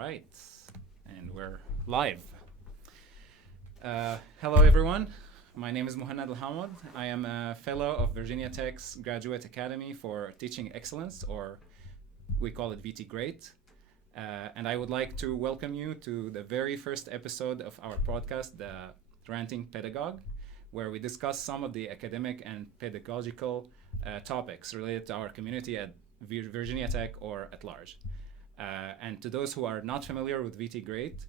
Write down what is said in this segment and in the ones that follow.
right, and we're live. Hello, everyone. My name is Mohannad I am a fellow of Virginia Tech's Graduate Academy for Teaching Excellence, or we call it VT Great. And I would like to welcome you to the very first episode of our podcast, the Ranting, Pedagogue, where we discuss some of the academic and pedagogical topics related to our community at Virginia Tech or at large. And to those who are not familiar with VT Great,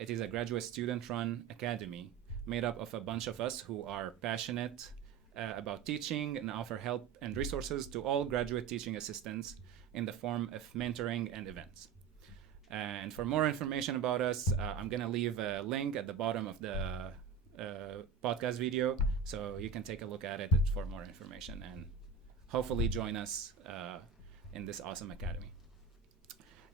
it is a graduate student-run academy made up of a bunch of us who are passionate about teaching and offer help and resources to all graduate teaching assistants in the form of mentoring and events. And for more information about us, I'm going to leave a link at the bottom of the podcast video, so you can take a look at it for more information and hopefully join us in this awesome academy.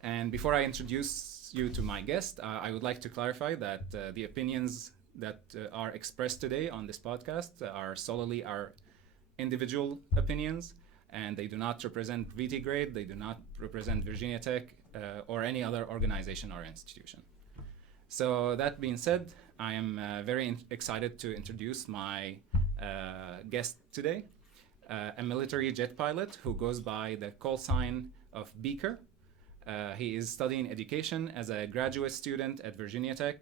And before I introduce you to my guest, I would like to clarify that the opinions that are expressed today on this podcast are solely our individual opinions, and they do not represent VT Grade, they do not represent Virginia Tech or any other organization or institution. So that being said, I am very excited to introduce my guest today, a military jet pilot who goes by the call sign of Beaker. He is studying education as a graduate student at Virginia Tech,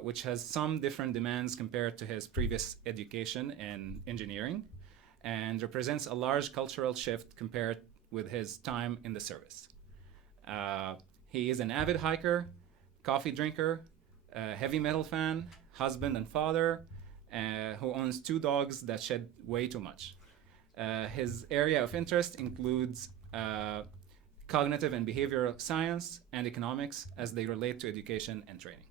which has some different demands compared to his previous education in engineering, and represents a large cultural shift compared with his time in the service. He is an avid hiker, coffee drinker, heavy metal fan, husband and father, who owns 2 dogs that shed way too much. His area of interest includes cognitive and behavioral science and economics as they relate to education and training.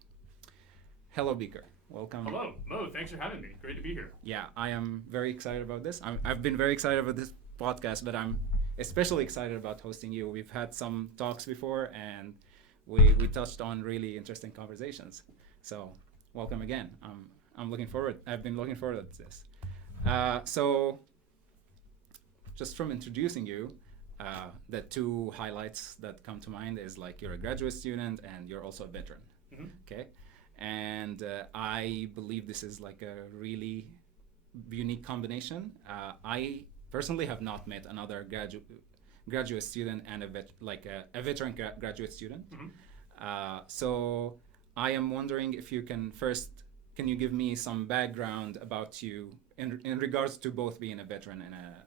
Hello, Beaker. Welcome. Hello, Mo. Thanks for having me. Great to be here. Yeah, I am very excited about this. I've been very excited about this podcast, but I'm especially excited about hosting you. We've had some talks before, and we touched on really interesting conversations. So welcome again. I'm looking forward. I've been looking forward to this. So just from introducing you, the 2 highlights that come to mind is like you're a graduate student and you're also a veteran. Mm-hmm. Okay, and I believe this is like a really unique combination. I personally have not met another graduate student and a veteran graduate student. Mm-hmm. So I am wondering if you can you give me some background about you in regards to both being a veteran and a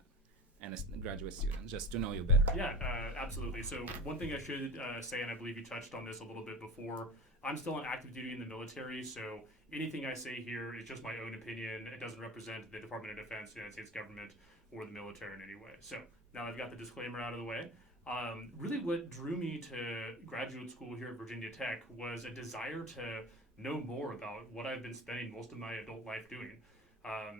graduate student, just to know you better. Yeah, absolutely. So one thing I should say, and I believe you touched on this a little bit before, I'm still on active duty in the military, so anything I say here is just my own opinion. It doesn't represent the Department of Defense, the United States government, or the military in any way. So now I've got the disclaimer out of the way. Really what drew me to graduate school here at Virginia Tech was a desire to know more about what I've been spending most of my adult life doing.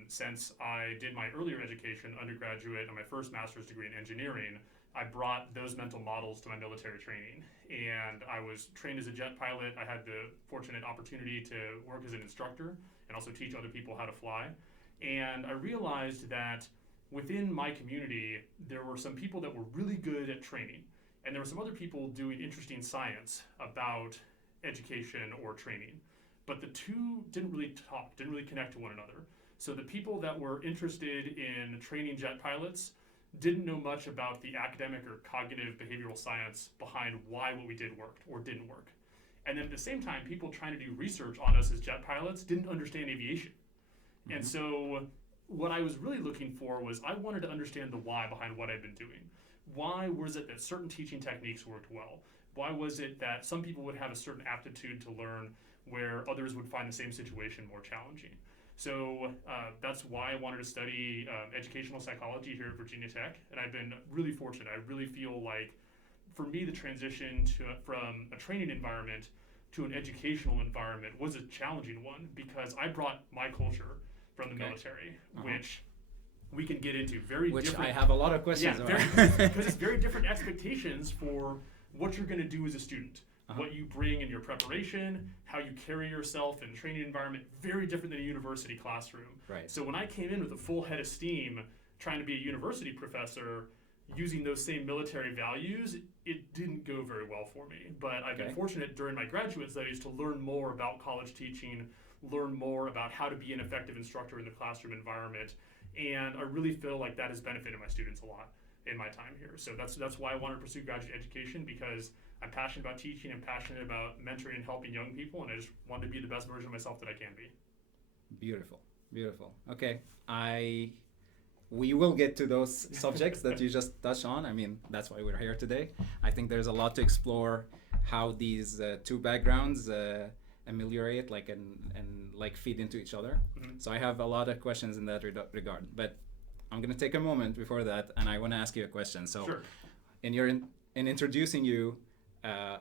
Since I did my earlier education, undergraduate, and my first master's degree in engineering, I brought those mental models to my military training. And I was trained as a jet pilot. I had the fortunate opportunity to work as an instructor and also teach other people how to fly. And I realized that within my community, there were some people that were really good at training. And there were some other people doing interesting science about education or training. But the 2 didn't really talk, didn't really connect to one another. So the people that were interested in training jet pilots didn't know much about the academic or cognitive behavioral science behind why what we did worked or didn't work. And then at the same time, people trying to do research on us as jet pilots didn't understand aviation. Mm-hmm. And so what I was really looking for was I wanted to understand the why behind what I'd been doing. Why was it that certain teaching techniques worked well? Why was it that some people would have a certain aptitude to learn where others would find the same situation more challenging? So that's why I wanted to study educational psychology here at Virginia Tech, and I've been really fortunate. I really feel like, for me, the transition from a training environment to an educational environment was a challenging one because I brought my culture from the military, which we can get into different. I have a lot of questions about. Because it's very different expectations for what you're going to do as a student. What you bring in your preparation, how you carry yourself in a training environment, very different than a university classroom. Right. So when I came in with a full head of steam trying to be a university professor, using those same military values, it didn't go very well for me. But I've been fortunate during my graduate studies to learn more about college teaching, learn more about how to be an effective instructor in the classroom environment. And I really feel like that has benefited my students a lot in my time here. So that's why I wanted to pursue graduate education, because I'm passionate about teaching, I'm passionate about mentoring and helping young people, and I just want to be the best version of myself that I can be. Beautiful, beautiful. Okay, we will get to those subjects that you just touched on. I mean, that's why we're here today. I think there's a lot to explore, how these two backgrounds ameliorate, like, and like feed into each other. Mm-hmm. So I have a lot of questions in that regard. But I'm gonna take a moment before that, and I want to ask you a question. So, sure. in introducing you, I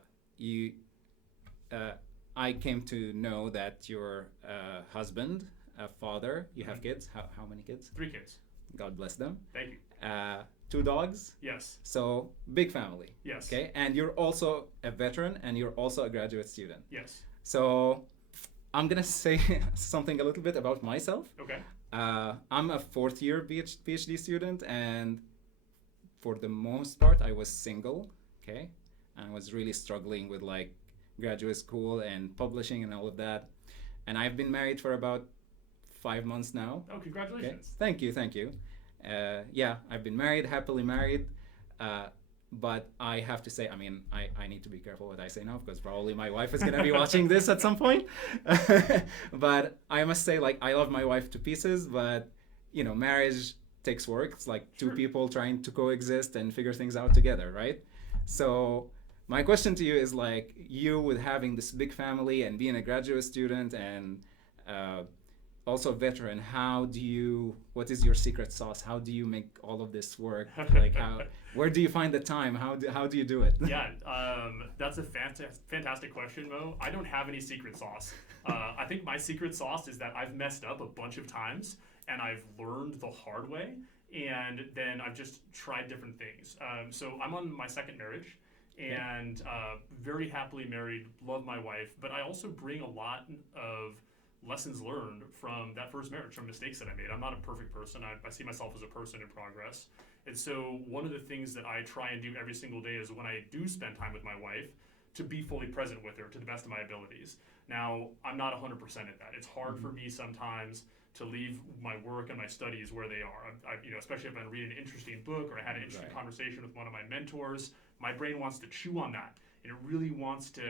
came to know that you're a husband, a father. You have kids. How many kids? 3 kids. God bless them. Thank you. 2 dogs. Yes. So big family. Yes. Okay, and you're also a veteran, and you're also a graduate student. Yes. So I'm gonna say something a little bit about myself. Okay. I'm a 4th year PhD student, and for the most part I was single. Okay, and I was really struggling with like graduate school and publishing and all of that. And I've been married for about 5 months now. Oh, congratulations. Okay? Thank you. Yeah, I've been married, happily married. But I have to say, I mean, I need to be careful what I say now, because probably my wife is going to be watching this at some point. But I must say, like, I love my wife to pieces, but, you know, marriage takes work. It's like two people trying to coexist and figure things out together, right? So my question to you is, like, you with having this big family and being a graduate student and also a veteran, what is your secret sauce? How do you make all of this work? Like, where do you find the time? How do you do it? Yeah, that's a fantastic question, Mo. I don't have any secret sauce. I think my secret sauce is that I've messed up a bunch of times and I've learned the hard way, and then I've just tried different things. So I'm on my 2nd marriage, and very happily married, love my wife, but I also bring a lot of lessons learned from that first marriage, from mistakes that I made. I'm not a perfect person. I see myself as a person in progress. And so one of the things that I try and do every single day is when I do spend time with my wife, to be fully present with her to the best of my abilities. Now, I'm not 100% at that. It's hard for me sometimes to leave my work and my studies where they are. Especially if I'm reading an interesting book or I had an interesting conversation with one of my mentors, my brain wants to chew on that, and it really wants to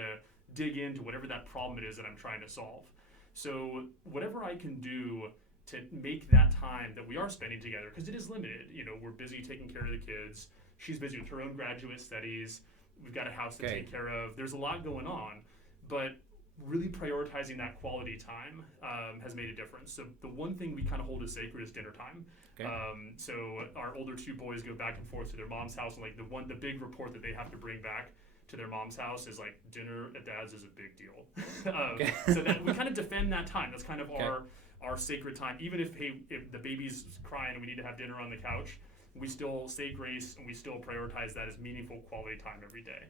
dig into whatever that problem it is that I'm trying to solve. So whatever I can do to make that time that we are spending together, because it is limited. You know, we're busy taking care of the kids. She's busy with her own graduate studies. We've got a house to take care of. There's a lot going on, but really prioritizing that quality time has made a difference. So the one thing we kind of hold as sacred is dinner time. So our older 2 boys go back and forth to their mom's house, and like the big report that they have to bring back to their mom's house is like, dinner at dad's is a big deal. So that we kind of defend that time. That's kind of our sacred time. Even if the baby's crying and we need to have dinner on the couch, we still say grace and we still prioritize that as meaningful quality time every day.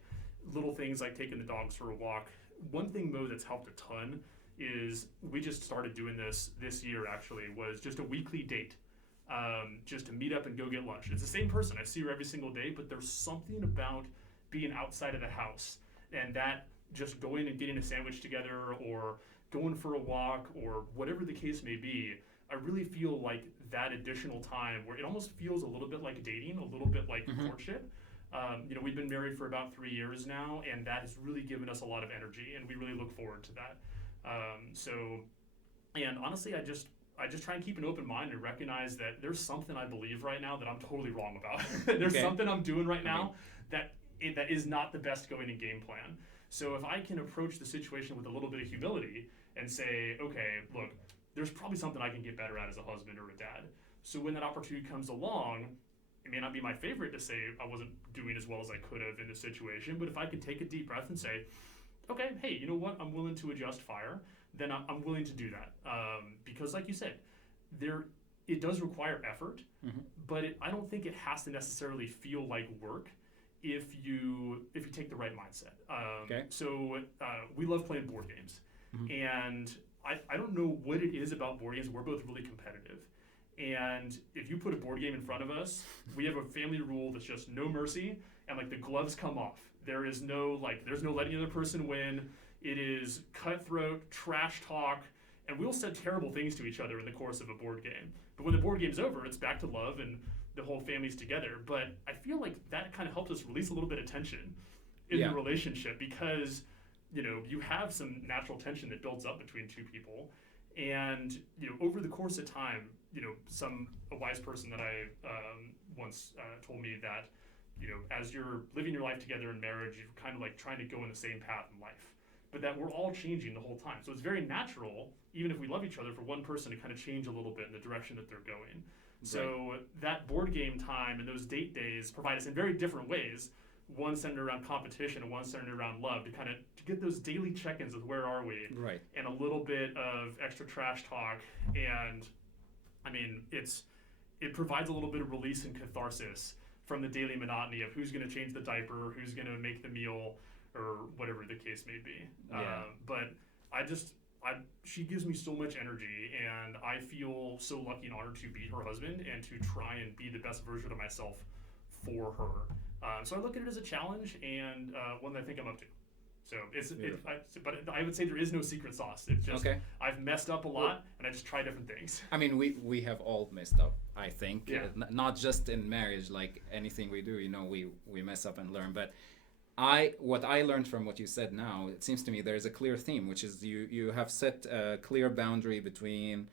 Little things like taking the dogs for a walk. One thing, Mo, that's helped a ton is we just started doing this year, actually, was just a weekly date. Just to meet up and go get lunch. It's the same person. I see her every single day, but there's something about being outside of the house, and that just going and getting a sandwich together or going for a walk or whatever the case may be, I really feel like that additional time where it almost feels a little bit like dating, a little bit like courtship. We've been married for about 3 years now, and that has really given us a lot of energy, and we really look forward to that. And honestly, I just try and keep an open mind and recognize that there's something I believe right now that I'm totally wrong about. There's something I'm doing right now that is not the best going in game plan. So if I can approach the situation with a little bit of humility and say, okay, look, there's probably something I can get better at as a husband or a dad. So when that opportunity comes along, it may not be my favorite to say I wasn't doing as well as I could have in this situation, but if I can take a deep breath and say, okay, hey, you know what? I'm willing to adjust fire, then I'm willing to do that. Because like you said, it does require effort, but I don't think it has to necessarily feel like work if you take the right mindset. So we love playing board games, and I don't know what it is about board games. We're both really competitive, And if you put a board game in front of us, we have a family rule that's just no mercy, and like the gloves come off. There's no letting the other person win. It is cutthroat, trash talk, and we'll say terrible things to each other in the course of a board game. But when the board game's over, it's back to love and the whole family's together. But I feel like that kind of helps us release a little bit of tension in the relationship, because you have some natural tension that builds up between two people. And over the course of time, a wise person that I once told me that as you're living your life together in marriage, you're kind of like trying to go in the same path in life, but that we're all changing the whole time. So it's very natural, even if we love each other, for one person to kind of change a little bit in the direction that they're going. Right. So that board game time and those date days provide us in very different ways, one centered around competition and one centered around love, to get those daily check-ins with where are we, right, and a little bit of extra trash talk. And I mean, it provides a little bit of release and catharsis from the daily monotony of who's going to change the diaper, who's going to make the meal, or whatever the case may be. Yeah. But she gives me so much energy, and I feel so lucky and honored to be her husband and to try and be the best version of myself for her. So I look at it as a challenge, and one that I think I'm up to. So but I would say there is no secret sauce. It's just I've messed up a lot, and I just try different things. I mean, we have all messed up, I think. Yeah. Not just in marriage, like anything we do, we mess up and learn. But what I learned from what you said now, it seems to me there's a clear theme, which is you have set a clear boundary between,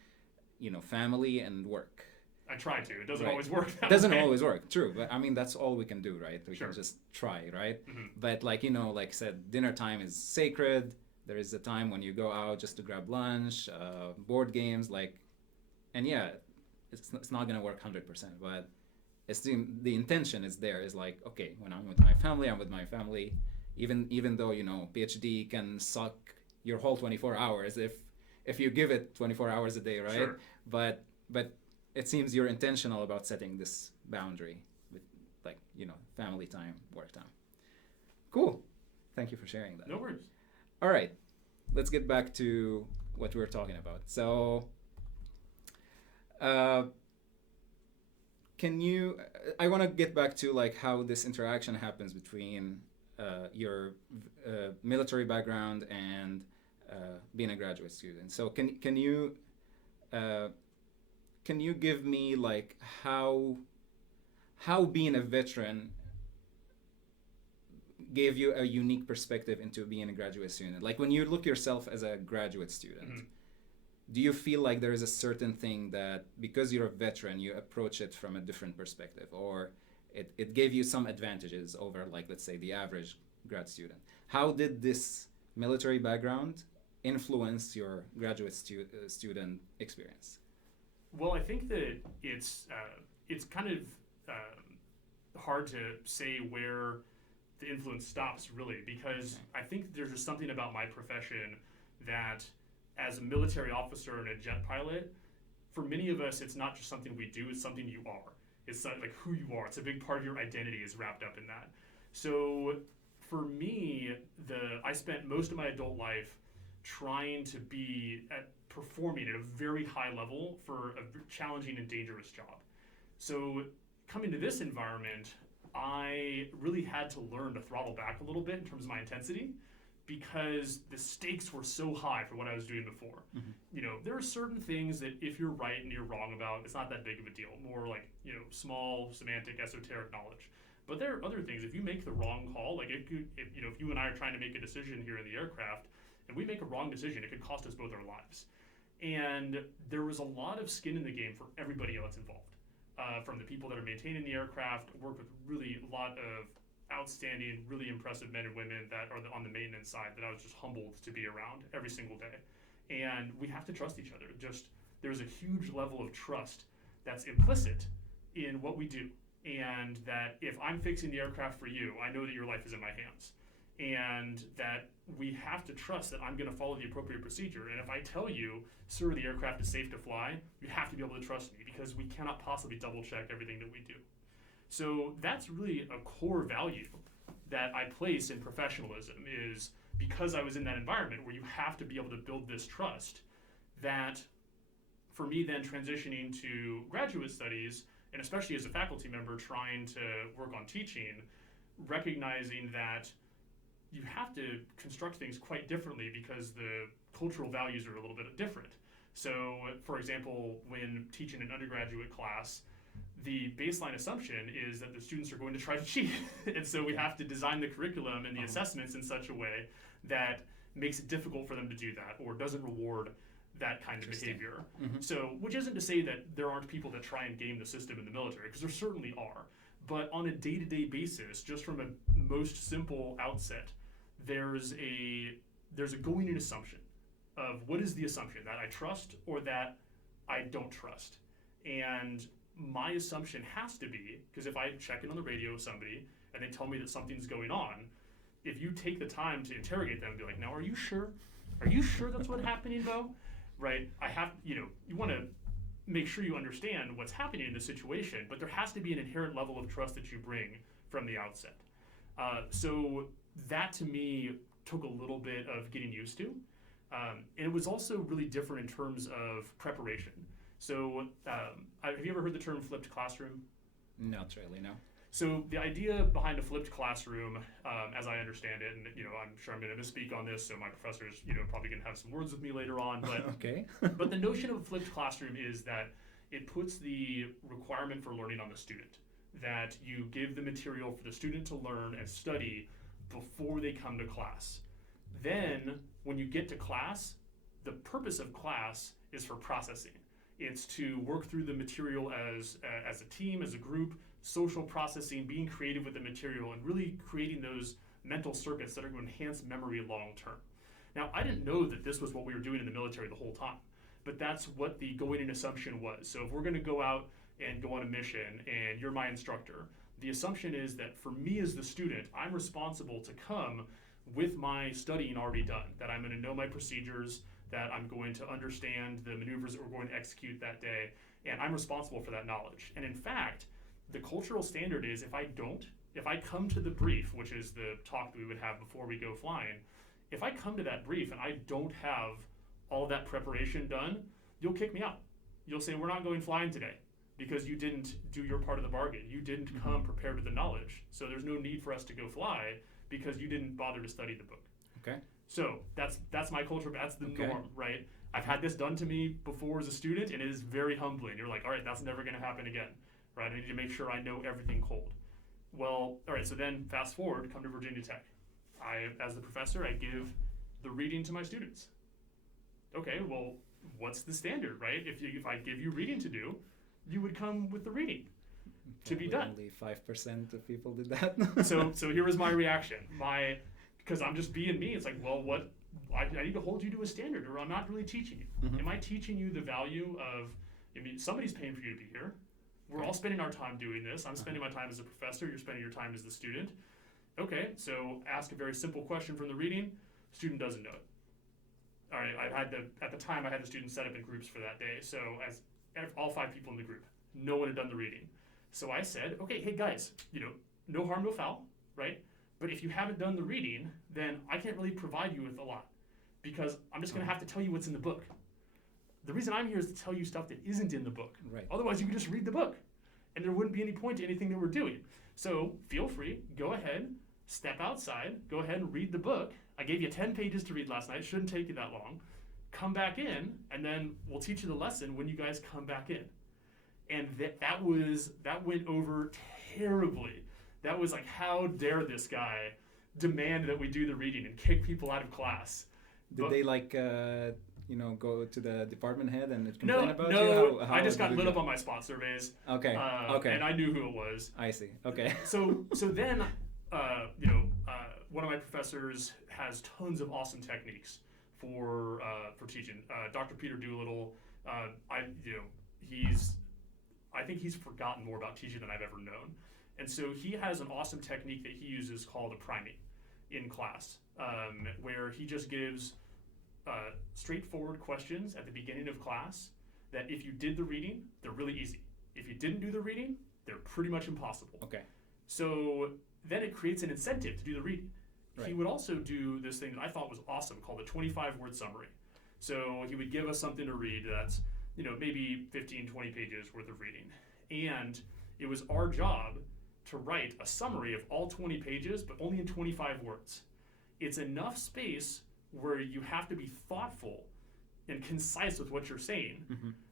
family and work. I try to. It doesn't always work. It doesn't always work. True. But I mean, that's all we can do, right? We Sure. can just try, right? Mm-hmm. But like I said, dinner time is sacred. There is a time when you go out just to grab lunch, board games, and yeah, it's not going to work 100%, but it's the intention is there, is like, okay, when I'm with my family, I'm with my family, even though, PhD can suck your whole 24 hours if you give it 24 hours a day, right? Sure. But it seems you're intentional about setting this boundary with family time, work time. Cool. Thank you for sharing that. No worries. All right. Let's get back to what we were talking about. So I want to get back to how this interaction happens between your military background and being a graduate student. So can you give me how being a veteran gave you a unique perspective into being a graduate student? Like when you look yourself as a graduate student, mm-hmm. do you feel like there is a certain thing that because you're a veteran, you approach it from a different perspective, or it gave you some advantages over, let's say, the average grad student? How did this military background influence your graduate student experience? Well, I think that it's kind of hard to say where the influence stops, really, because I think there's just something about my profession that, as a military officer and a jet pilot, for many of us, it's not just something we do, it's something you are. It's like who you are. It's a big part of your identity is wrapped up in that. So for me, I spent most of my adult life trying to be performing at a very high level for a challenging and dangerous job. So coming to this environment, I really had to learn to throttle back a little bit in terms of my intensity, because the stakes were so high for what I was doing before. Mm-hmm. There are certain things that if you're right and you're wrong about, it's not that big of a deal, more like, small semantic esoteric knowledge. But there are other things. If you make the wrong call, if you and I are trying to make a decision here in the aircraft, and we make a wrong decision, it could cost us both our lives. And there was a lot of skin in the game for everybody else involved. From the people that are maintaining the aircraft, work with really a lot of outstanding, really impressive men and women that are on the maintenance side that I was just humbled to be around every single day. And we have to trust each other. There's a huge level of trust that's implicit in what we do. And that if I'm fixing the aircraft for you, I know that your life is in my hands. And that we have to trust that I'm going to follow the appropriate procedure. And if I tell you, sir, the aircraft is safe to fly, you have to be able to trust me, because we cannot possibly double check everything that we do. So that's really a core value that I place in professionalism, is because I was in that environment where you have to be able to build this trust, that for me then transitioning to graduate studies, and especially as a faculty member trying to work on teaching, recognizing that you have to construct things quite differently because the cultural values are a little bit different. So, for example, when teaching an undergraduate class, the baseline assumption is that the students are going to try to cheat. And so we have to design the curriculum and the assessments in such a way that makes it difficult for them to do that or doesn't reward that kind of behavior. So, which isn't to say that there aren't people that try and game the system in the military, because there certainly are. But on a day-to-day basis, just from a most simple outset, there's a going in assumption of what is the assumption, that I trust or that I don't trust. And my assumption has to be, because if I check in on the radio with somebody and they tell me that something's going on, if you take the time to interrogate them and be like, now, are you sure? Are you sure that's what's happening, Bo? Right? You want to make sure you understand what's happening in the situation, but there has to be an inherent level of trust that you bring from the outset. So that to me took a little bit of getting used to. And it was also really different in terms of preparation. So have you ever heard the term flipped classroom? Not really, no. So the idea behind a flipped classroom, as I understand it, and I'm sure I'm going to misspeak on this, so my professors, probably going to have some words with me later on. But okay. But the notion of a flipped classroom is that it puts the requirement for learning on the student. That you give the material for the student to learn and study before they come to class. Then, when you get to class, the purpose of class is for processing. It's to work through the material as a team, as a group, social processing, being creative with the material, and really creating those mental circuits that are going to enhance memory long term. Now, I didn't know that this was what we were doing in the military the whole time, but that's what the going in assumption was. So if we're going to go out and go on a mission and you're my instructor, the assumption is that for me as the student, I'm responsible to come with my studying already done, that I'm going to know my procedures, that I'm going to understand the maneuvers that we're going to execute that day, and I'm responsible for that knowledge. And in fact, the cultural standard is if I come to the brief, which is the talk that we would have before we go flying, if I come to that brief and I don't have all that preparation done, you'll kick me out. You'll say, we're not going flying today because you didn't do your part of the bargain. You didn't come prepared with the knowledge. So there's no need for us to go fly because you didn't bother to study the book. Okay. So that's my culture, that's the norm, right? I've had this done to me before as a student, and it is very humbling. You're like, all right, that's never gonna happen again, right? I need to make sure I know everything cold. Well, all right, so then fast forward, come to Virginia Tech. As the professor, I give the reading to my students. Okay, well, what's the standard, right? If I give you reading to do, you would come with the reading to be done. Only 5% of people did that. So here was my reaction. Because I'm just being me. It's like, well, what? I need to hold you to a standard, or I'm not really teaching you. Am I teaching you the value of? Somebody's paying for you to be here. We're all spending our time doing this. I'm spending my time as a professor. You're spending your time as the student. Okay, so ask a very simple question from the reading. Student doesn't know it. All right, at the time I had the students set up in groups for that day. So as all 5 people in the group, no one had done the reading. So I said, okay, hey guys, no harm, no foul, right? But if you haven't done the reading, then I can't really provide you with a lot because I'm just going to have to tell you what's in the book. The reason I'm here is to tell you stuff that isn't in the book. Right. Otherwise, you could just read the book and there wouldn't be any point to anything that we're doing. So feel free, go ahead, step outside, go ahead and read the book. I gave you 10 pages to read last night. It shouldn't take you that long. Come back in, and then we'll teach you the lesson when you guys come back in. And that went over terribly. That was like, how dare this guy demand that we do the reading and kick people out of class? Did they go to the department head and complain about you? No, I just got lit up on my spot surveys. Okay. And I knew who it was. I see. Okay. So then, one of my professors has tons of awesome techniques for teaching. Dr. Peter Doolittle, I think he's forgotten more about teaching than I've ever known. And so he has an awesome technique that he uses called a priming in class, where he just gives straightforward questions at the beginning of class that if you did the reading, they're really easy. If you didn't do the reading, they're pretty much impossible. Okay. So then it creates an incentive to do the reading. Right. He would also do this thing that I thought was awesome called a 25-word summary. So he would give us something to read that's maybe 15, 20 pages worth of reading. And it was our job to write a summary of all 20 pages, but only in 25 words. It's enough space where you have to be thoughtful and concise with what you're saying,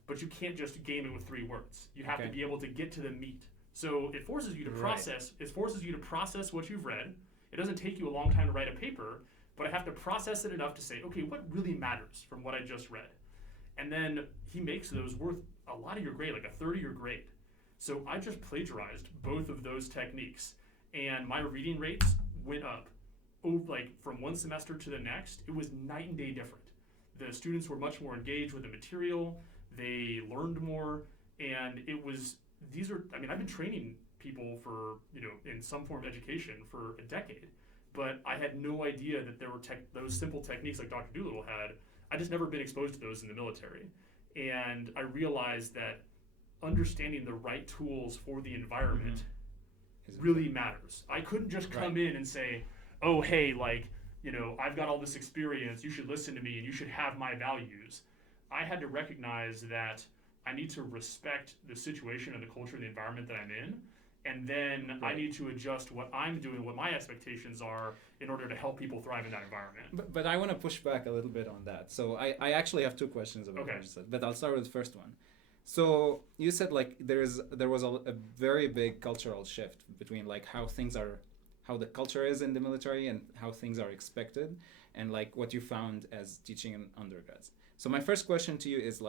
but you can't just game it with 3 words. You have to be able to get to the meat. So it forces you to process. It forces you to process what you've read. It doesn't take you a long time to write a paper, but I have to process it enough to say, okay, what really matters from what I just read? And then he makes those worth a lot of your grade, like a third of your grade. So I just plagiarized both of those techniques, and my reading rates went up. Like from one semester to the next, it was night and day different. The students were much more engaged with the material. They learned more, and I've been training people for, in some form of education for a decade, but I had no idea that there were those simple techniques like Dr. Doolittle had. I just never been exposed to those in the military. And I realized that understanding the right tools for the environment really matters. I couldn't just come in and say, oh, hey, I've got all this experience, you should listen to me and you should have my values. I had to recognize that I need to respect the situation and the culture and the environment that I'm in, and then I need to adjust what I'm doing, what my expectations are, in order to help people thrive in that environment. But I want to push back a little bit on that. So I actually have 2 questions about what you said, but I'll start with the first one. So you said there was a very big cultural shift between how the culture is in the military and how things are expected, and what you found as teaching in undergrads. So my first question to you is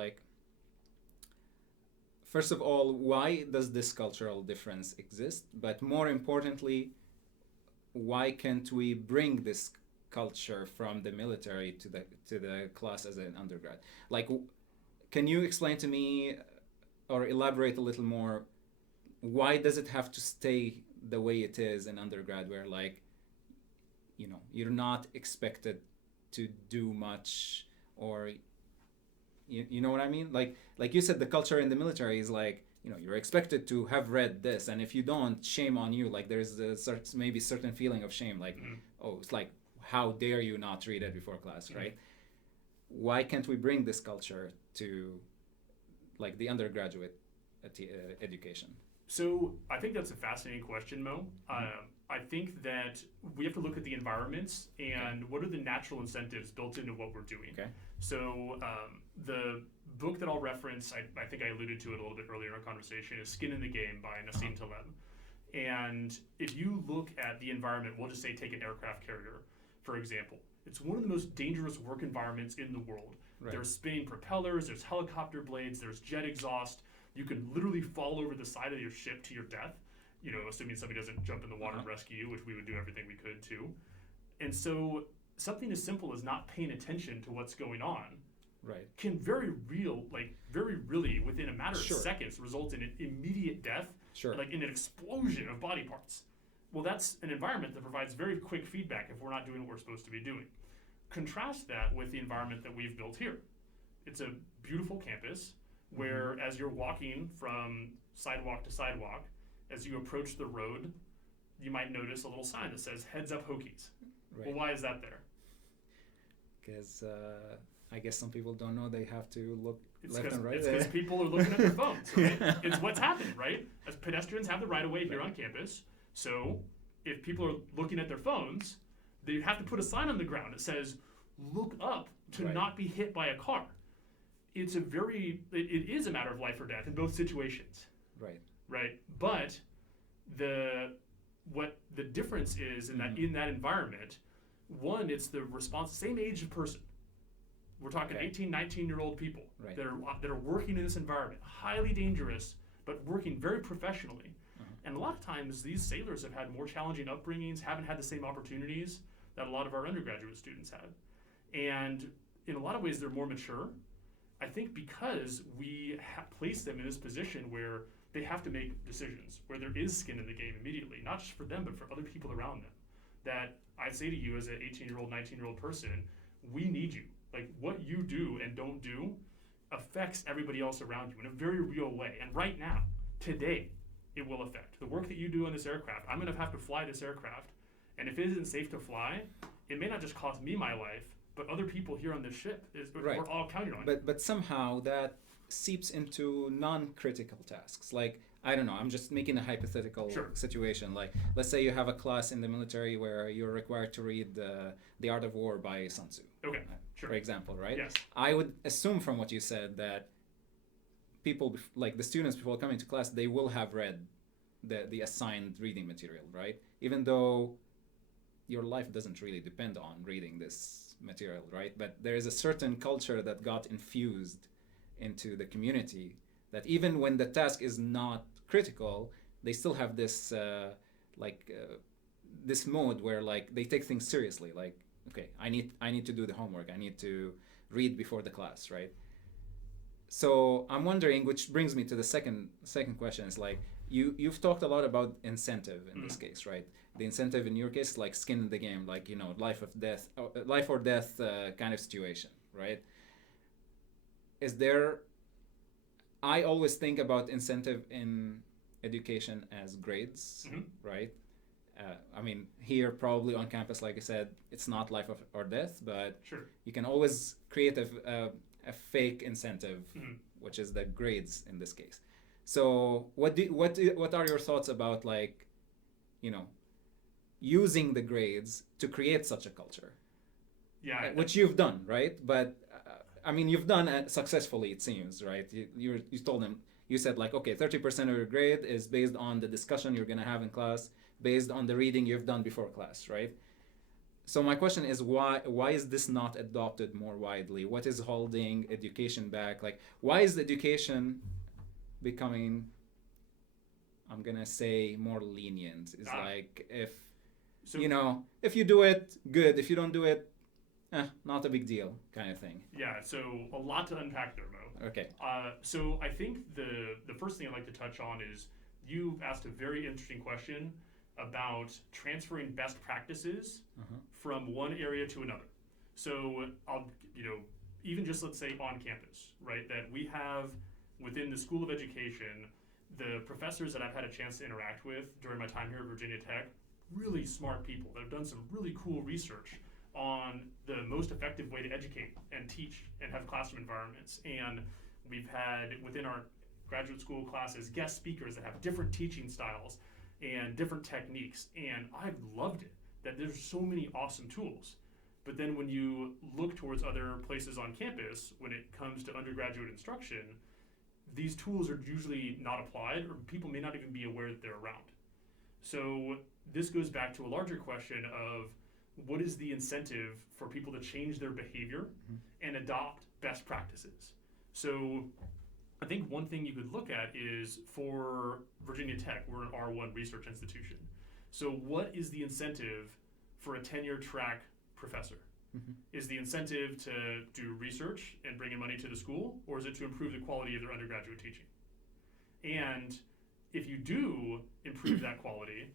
first of all, why does this cultural difference exist? But more importantly, why can't we bring this culture from the military to the class as an undergrad? Can you explain to me or elaborate a little more, why does it have to stay the way it is in undergrad, where you're not expected to do much, or you know what I mean? Like you said, the culture in the military is you're expected to have read this, and if you don't, shame on you. There's maybe certain feeling of shame, oh, it's how dare you not read it before class, right? Why can't we bring this culture to the undergraduate education? So I think that's a fascinating question, Mo. I think that we have to look at the environments and what are the natural incentives built into what we're doing. So the book that I'll reference, I think I alluded to it a little bit earlier in our conversation, is Skin in the Game by Nassim Taleb. And if you look at the environment, we'll just say take an aircraft carrier, for example. It's one of the most dangerous work environments in the world. There's spinning propellers, there's helicopter blades, there's jet exhaust. You can literally fall over the side of your ship to your death, assuming somebody doesn't jump in the water and rescue you, which we would do everything we could to. And so something as simple as not paying attention to what's going on can very really, within a matter of seconds, result in an immediate death, in an explosion of body parts. Well, that's an environment that provides very quick feedback if we're not doing what we're supposed to be doing. Contrast that with the environment that we've built here. It's a beautiful campus where as you're walking from sidewalk to sidewalk, as you approach the road, you might notice a little sign that says "Heads Up Hokies." Well, why is that there? Because I guess some people don't know they have to look left and right. It's because people are looking at their phones, right? It's what's happening, right? As pedestrians have the right of way here on campus, so if people are looking at their phones, they have to put a sign on the ground that says, "Look up to not be hit by a car." It is a matter of life or death in both situations. Right. But what the difference is in that environment, one, it's the same age of person. We're talking 18, 19-year-old people that are working in this environment, highly dangerous, but working very professionally. And a lot of times these sailors have had more challenging upbringings, haven't had the same opportunities that a lot of our undergraduate students had. And in a lot of ways, they're more mature. I think because we place them in this position where they have to make decisions, where there is skin in the game immediately, not just for them, but for other people around them. That I say to you as an 18-year-old, 19-year-old person, we need you. What you do and don't do affects everybody else around you in a very real way. And right now, today, it will affect. The work that you do on this aircraft, I'm gonna have to fly this aircraft, and if it isn't safe to fly, it may not just cost me my life, but other people here on this ship we're all counting on. But somehow that seeps into non-critical tasks. Like, I don't know, I'm just making a hypothetical Sure. situation. Like, let's say you have a class in the military where you're required to read The Art of War by Sun Tzu, Okay, sure. for example, right? Yes. I would assume from what you said that people, like the students before coming to class, they will have read the assigned reading material, right? Even though your life doesn't really depend on reading this material, right? But there is a certain culture that got infused into the community that even when the task is not critical, they still have this this mode where like they take things seriously. Like, okay, I need to do the homework. I need to read before the class, right? So I'm wondering, which brings me to the second question, is like you've talked a lot about incentive in this case, right? The incentive in your case is like skin in the game, like, you know, life or death kind of situation, right? Is there? I always think about incentive in education as grades, right? I mean, here probably on campus, like I said, it's not life or death, but Sure. you can always create a fake incentive, which is the grades in this case. So what are your thoughts about, like, you know, using the grades to create such a culture? Yeah. Which you've done, right? But I mean, you've done it successfully, it seems, right? You told them, you said like, okay, 30% of your grade is based on the discussion you're gonna have in class, based on the reading you've done before class, right? So my question is, why is this not adopted more widely? What is holding education back? Like, why is education becoming, I'm gonna say, more lenient? It's like, you know, if you do it, good. If you don't do it, not a big deal, kind of thing. Yeah, so a lot to unpack there, Mo. Okay. So I think the first thing I'd like to touch on is you've asked a very interesting question about transferring best practices from one area to another. So I'll, you know, even just let's say on campus, right, that we have within the School of Education, the professors that I've had a chance to interact with during my time here at Virginia Tech, really smart people that have done some really cool research on the most effective way to educate and teach and have classroom environments. And we've had within our graduate school classes guest speakers that have different teaching styles and different techniques. And I've loved it that there's so many awesome tools. But then when you look towards other places on campus, when it comes to undergraduate instruction, these tools are usually not applied, or people may not even be aware that they're around. So this goes back to a larger question of, what is the incentive for people to change their behavior and adopt best practices? So I think one thing you could look at is for Virginia Tech, we're an R1 research institution. So what is the incentive for a tenure track professor? Is the incentive to do research and bring in money to the school, or is it to improve the quality of their undergraduate teaching? And if you do improve that quality,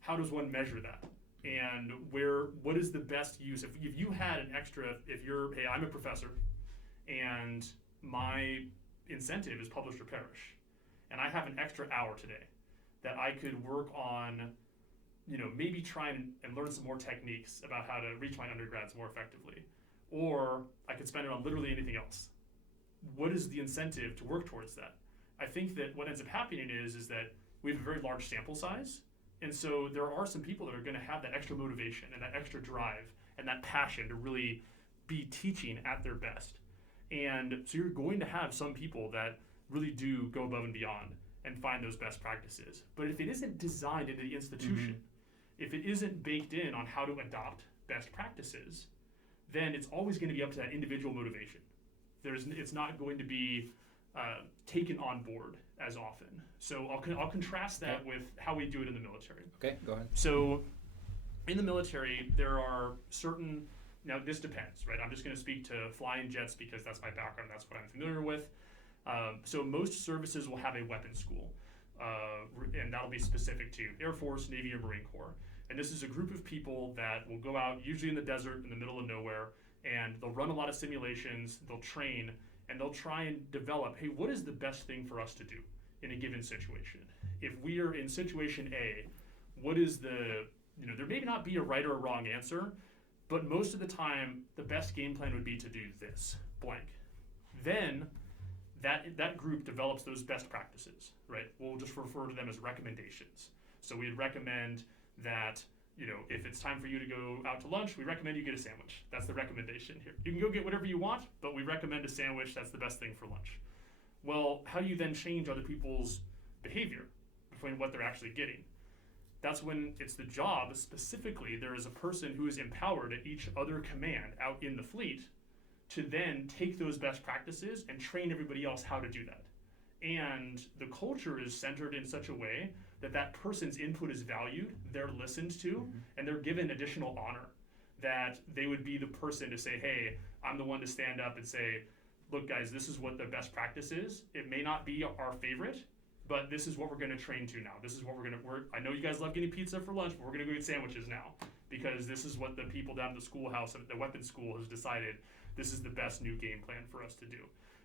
how does one measure that? And what is the best use? If you had an extra, hey, I'm a professor and my incentive is publish or perish, and I have an extra hour today that I could work on, you know, maybe try and learn some more techniques about how to reach my undergrads more effectively, or I could spend it on literally anything else. What is the incentive to work towards that? I think that what ends up happening is that we have a very large sample size. And so there are some people that are going to have that extra motivation and that extra drive and that passion to really be teaching at their best. And so you're going to have some people that really do go above and beyond and find those best practices. But if it isn't designed into the institution, if it isn't baked in on how to adopt best practices, then it's always going to be up to that individual motivation. It's not going to be taken on board as often. So I'll contrast that with how we do it in the military. Okay, go ahead. So in the military, there are certain, now this depends, right? I'm just going to speak to flying jets because that's my background, that's what I'm familiar with. So most services will have a weapons school, and that'll be specific to Air Force, Navy, or Marine Corps. And this is a group of people that will go out, usually in the desert, in the middle of nowhere, and they'll run a lot of simulations, they'll train, and they'll try and develop, hey, what is the best thing for us to do in a given situation? If we are in situation A, what is there may not be a right or a wrong answer, but most of the time, the best game plan would be to do this, blank. Then that group develops those best practices, right? We'll just refer to them as recommendations. So we'd recommend that, if it's time for you to go out to lunch, we recommend you get a sandwich. That's the recommendation here. You can go get whatever you want, but we recommend a sandwich. That's the best thing for lunch. Well, how do you then change other people's behavior between what they're actually getting? That's when it's the job, specifically, there is a person who is empowered at each other command out in the fleet to then take those best practices and train everybody else how to do that. And the culture is centered in such a way that that person's input is valued, they're listened to, and they're given additional honor. That they would be the person to say, hey, I'm the one to stand up and say, look guys, this is what the best practice is. It may not be our favorite, but this is what we're gonna train to now. This is what I know you guys love getting pizza for lunch, but we're gonna go get sandwiches now. Because this is what the people down at the schoolhouse, at the weapons school, has decided this is the best new game plan for us to do.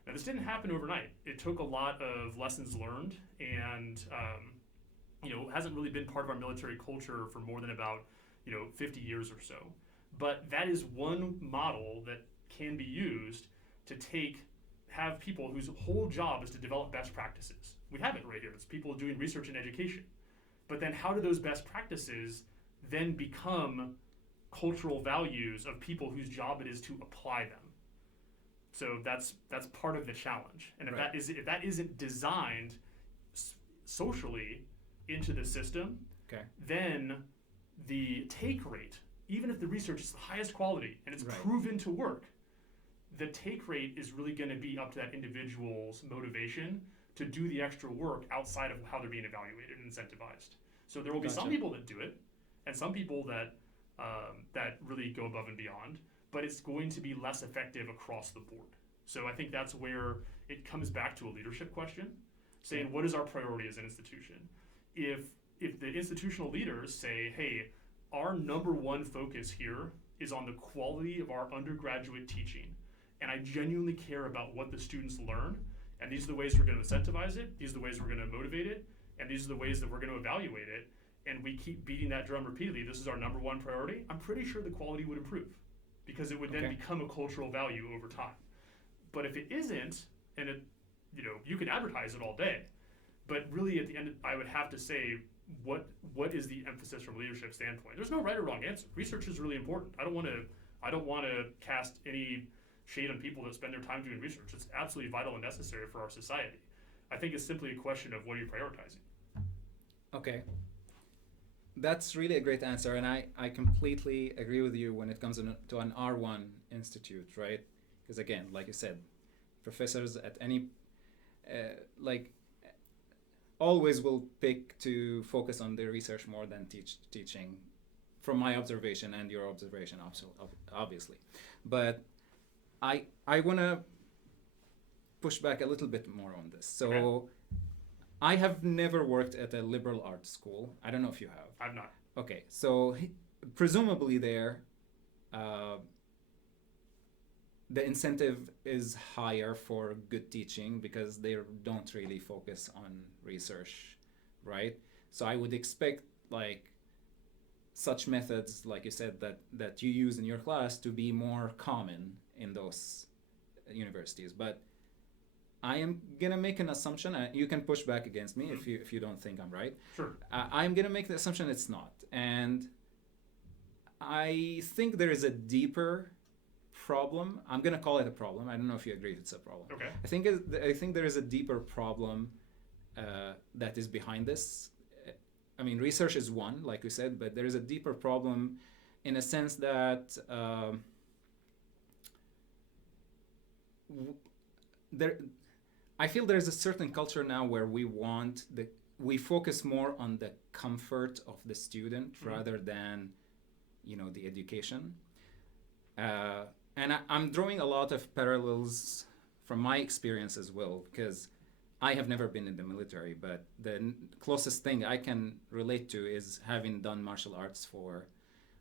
Now this didn't happen overnight. It took a lot of lessons learned, and hasn't really been part of our military culture for more than about 50 years or so. But that is one model that can be used to have people whose whole job is to develop best practices. We have it right here. It's people doing research and education. But then how do those best practices then become cultural values of people whose job it is to apply them? So that's part of the challenge. And if that isn't designed socially into the system, then the take rate, even if the research is the highest quality and it's proven to work, the take rate is really going to be up to that individual's motivation to do the extra work outside of how they're being evaluated and incentivized. So there will be some people that do it, and some people that really go above and beyond, but it's going to be less effective across the board. So I think that's where it comes back to a leadership question, saying what is our priority as an institution? If the institutional leaders say, hey, our number one focus here is on the quality of our undergraduate teaching, and I genuinely care about what the students learn, and these are the ways we're going to incentivize it, these are the ways we're going to motivate it, and these are the ways that we're going to evaluate it, and we keep beating that drum repeatedly, this is our number one priority, I'm pretty sure the quality would improve, because it would then become a cultural value over time. But if it isn't, and you can advertise it all day, but really at the end, I would have to say, what is the emphasis from a leadership standpoint? There's no right or wrong answer. Research is really important. I don't want to cast any shade on people that spend their time doing research. It's absolutely vital and necessary for our society. I think it's simply a question of what are you prioritizing. Okay. That's really a great answer, and I completely agree with you when it comes to an R1 institute, right? Because again, like you said, professors at any, always will pick to focus on their research more than teaching, from my observation and your observation, obviously. But I want to push back a little bit more on this. So I have never worked at a liberal arts school. I don't know if you have. I've not. Okay, so presumably there, the incentive is higher for good teaching because they don't really focus on research, right? So I would expect such methods, like you said, that you use in your class to be more common in those universities. But I am gonna make an assumption. You can push back against me if you don't think I'm right. Sure. I'm gonna make the assumption it's not, and I think there is a deeper problem. I'm gonna call it a problem. I don't know if you agree it's a problem. Okay. I think there is a deeper problem that is behind this. I mean, research is one, like we said, but there is a deeper problem in a sense that I feel there's a certain culture now where we focus more on the comfort of the student rather than, the education. And I'm drawing a lot of parallels from my experience as well, because I have never been in the military, but the closest thing I can relate to is having done martial arts for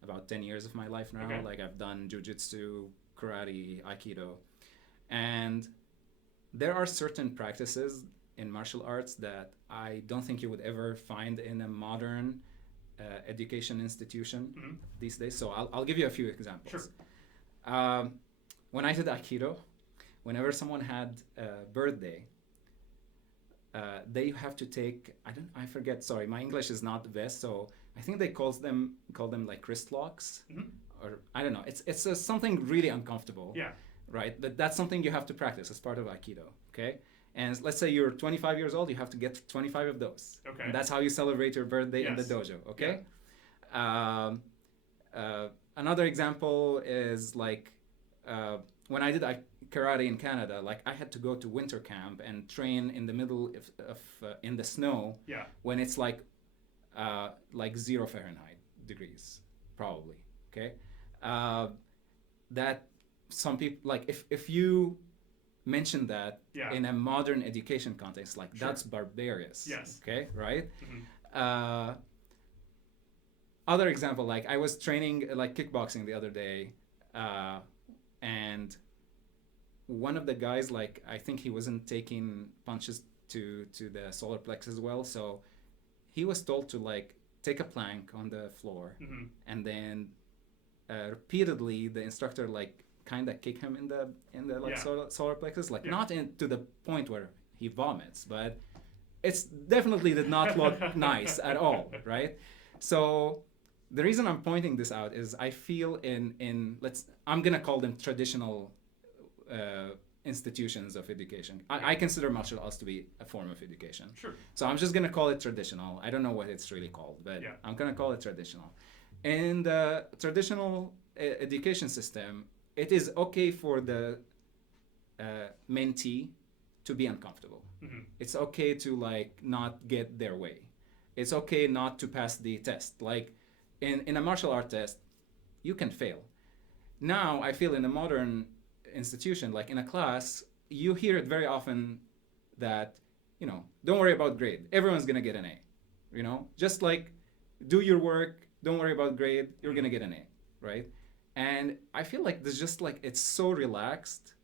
about 10 years of my life now. Okay. Like I've done jiu-jitsu, karate, aikido, and there are certain practices in martial arts that I don't think you would ever find in a modern education institution these days. So I'll give you a few examples. Sure. When I did aikido, whenever someone had a birthday, they have to take, I forget, sorry, my English is not the best, so I think they call them like wrist locks, or I don't know. It's something really uncomfortable. Yeah. Right? That's something you have to practice as part of Aikido. Okay. And let's say you're 25 years old, you have to get 25 of those. Okay. And that's how you celebrate your birthday in the dojo. Okay. Yeah. Another example is like when I did karate in Canada, like I had to go to winter camp and train in the middle of in the snow. Yeah. When it's like 0 Fahrenheit degrees, probably. Okay. That some people, like if you mention that in a modern education context, like that's barbarous. Yes. Okay, right? Other example, like I was training like kickboxing the other day, and one of the guys, like I think he wasn't taking punches to the solar plexus well, so he was told to like take a plank on the floor, and then repeatedly the instructor like kind of kick him in the like solar plexus, like not to the point where he vomits, but it's definitely did not look nice at all, right? So the reason I'm pointing this out is I feel in I'm gonna call them traditional institutions of education. I consider martial arts to be a form of education. Sure. So I'm just gonna call it traditional. I don't know what it's really called, but I'm gonna call it traditional. In the traditional education system, it is okay for the mentee to be uncomfortable. It's okay to like not get their way. It's okay not to pass the test. Like in a martial art test, you can fail. Now I feel in a modern institution, like in a class, you hear it very often that, don't worry about grade. Everyone's gonna get an A. Just like do your work, don't worry about grade, you're gonna get an A, right? And I feel like there's just like it's so relaxed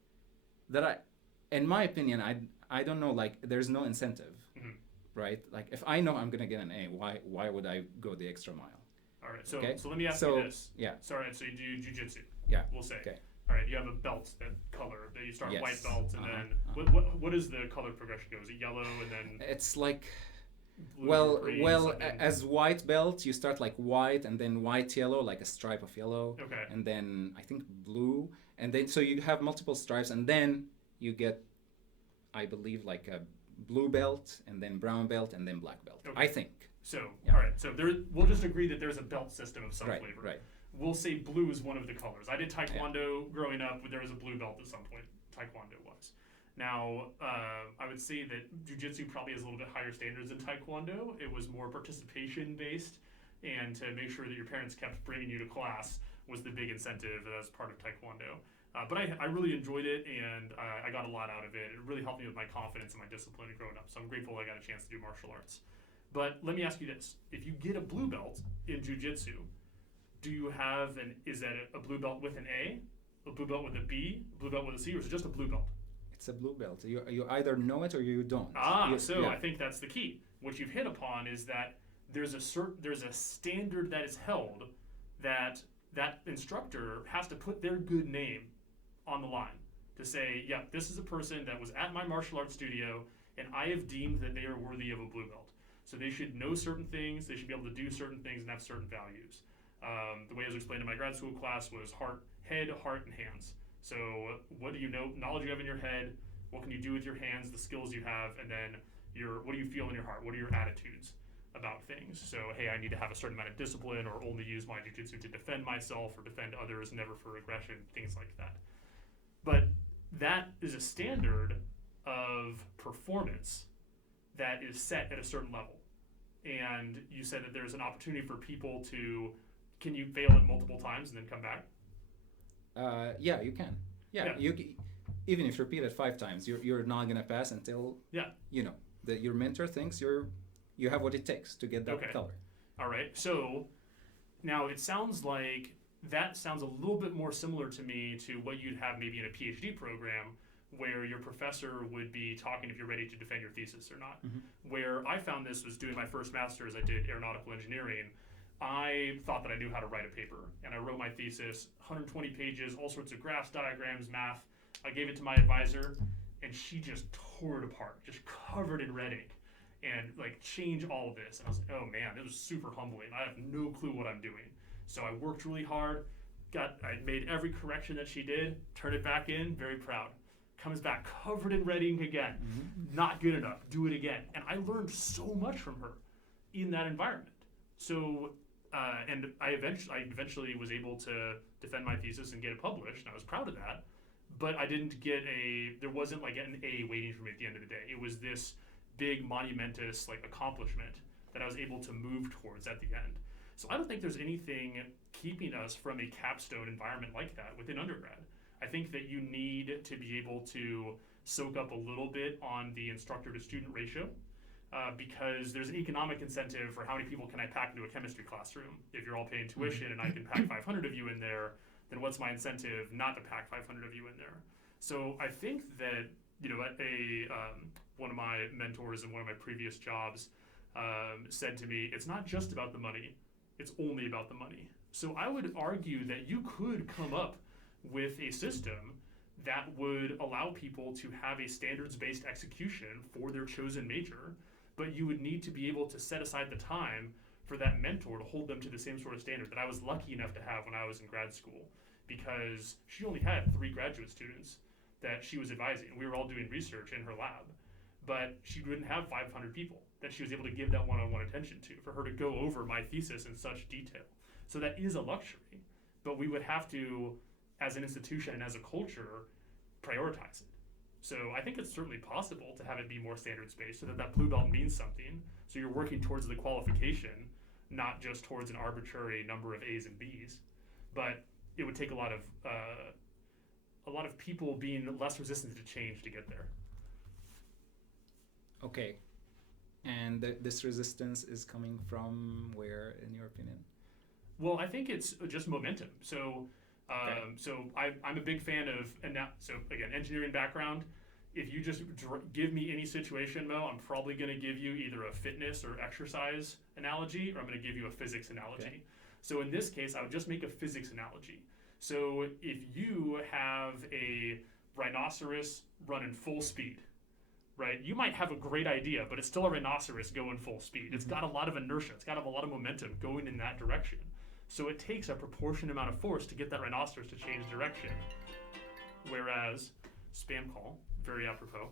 that in my opinion, I don't know, like there's no incentive, right? Like if I know I'm gonna get an A, why would I go the extra mile? All right. So let me ask you this. Yeah. Sorry. So you do jujitsu. Yeah. We'll say. Okay. All right. You have a belt, that color. That you start white belt, and then what is the color progression go? Is it yellow and then? It's like. Blue, green, as white belt, you start like white and then white yellow, like a stripe of yellow. Okay. And then I think blue, and then so you have multiple stripes, and then you get, I believe, like a blue belt, and then brown belt, and then black belt. Okay. I think. So all right. So we'll just agree that there's a belt system of some flavor. Right. We'll say blue is one of the colors. I did Taekwondo growing up. There was a blue belt at some point. Taekwondo was. Now, I would say that jiu-jitsu probably has a little bit higher standards than Taekwondo. It was more participation-based, and to make sure that your parents kept bringing you to class was the big incentive as part of Taekwondo. But I really enjoyed it, and I got a lot out of it. It really helped me with my confidence and my discipline growing up, so I'm grateful I got a chance to do martial arts. But let me ask you this. If you get a blue belt in jiu-jitsu, do you have is that a blue belt with an A, a blue belt with a B, a blue belt with a C, or is it just a blue belt? It's a blue belt. You either know it or you don't. I think that's the key. What you've hit upon is that there's a standard that is held that instructor has to put their good name on the line to say, yeah, this is a person that was at my martial arts studio, and I have deemed that they are worthy of a blue belt. So they should know certain things, they should be able to do certain things, and have certain values. The way it was explained in my grad school class was head, heart, and hands. So what do you know, knowledge you have in your head, what can you do with your hands, the skills you have, and then what do you feel in your heart? What are your attitudes about things? So, hey, I need to have a certain amount of discipline, or only use my jiu-jitsu to defend myself or defend others, never for aggression, things like that. But that is a standard of performance that is set at a certain level. And you said that there's an opportunity for people can you fail it multiple times and then come back? Yeah, you can. Yeah. Even if you repeat it 5 times, you're not gonna pass until that your mentor thinks you have what it takes to get that color. All right. So now it sounds like that sounds a little bit more similar to me to what you'd have maybe in a PhD program, where your professor would be talking if you're ready to defend your thesis or not. Mm-hmm. Where I found this was doing my first master's, I did aeronautical engineering. I thought that I knew how to write a paper, and I wrote my thesis, 120 pages, all sorts of graphs, diagrams, math, I gave it to my advisor, and she just tore it apart, just covered in red ink, and like change all of this. And I was like, oh man, it was super humbling. I have no clue what I'm doing. So I worked really hard. I made every correction that she did, turned it back in, very proud. Comes back covered in red ink again. Not good enough, do it again. And I learned so much from her in that environment. So, and I eventually was able to defend my thesis and get it published, and I was proud of that. But I didn't get there wasn't like an A waiting for me at the end of the day. It was this big monumentous like accomplishment that I was able to move towards at the end. So I don't think there's anything keeping us from a capstone environment like that within undergrad. I think that you need to be able to soak up a little bit on the instructor to student ratio because there's an economic incentive for how many people can I pack into a chemistry classroom. If you're all paying tuition and I can pack 500 of you in there, then what's my incentive not to pack 500 of you in there? So I think that, one of my mentors in one of my previous jobs said to me, it's not just about the money, it's only about the money. So I would argue that you could come up with a system that would allow people to have a standards-based execution for their chosen major, but you would need to be able to set aside the time for that mentor to hold them to the same sort of standard that I was lucky enough to have when I was in grad school, because she only had 3 graduate students that she was advising. We were all doing research in her lab, but she didn't have 500 people that she was able to give that one-on-one attention to, for her to go over my thesis in such detail. So that is a luxury, but we would have to, as an institution and as a culture, prioritize it. So I think it's certainly possible to have it be more standards-based so that blue belt means something. So you're working towards the qualification, not just towards an arbitrary number of A's and B's. But it would take a lot of people being less resistant to change to get there. Okay. And this resistance is coming from where, in your opinion? Well, I think it's just momentum. So I'm a big fan of, so again, engineering background. If you just give me any situation, Mo, I'm probably going to give you either a fitness or exercise analogy, or I'm going to give you a physics analogy. Okay. So in this case, I would just make a physics analogy. So if you have a rhinoceros running full speed, right? You might have a great idea, but it's still a rhinoceros going full speed. Mm-hmm. It's got a lot of inertia. It's got a lot of momentum going in that direction. So it takes a proportionate amount of force to get that rhinoceros to change direction. Whereas, spam call, very apropos.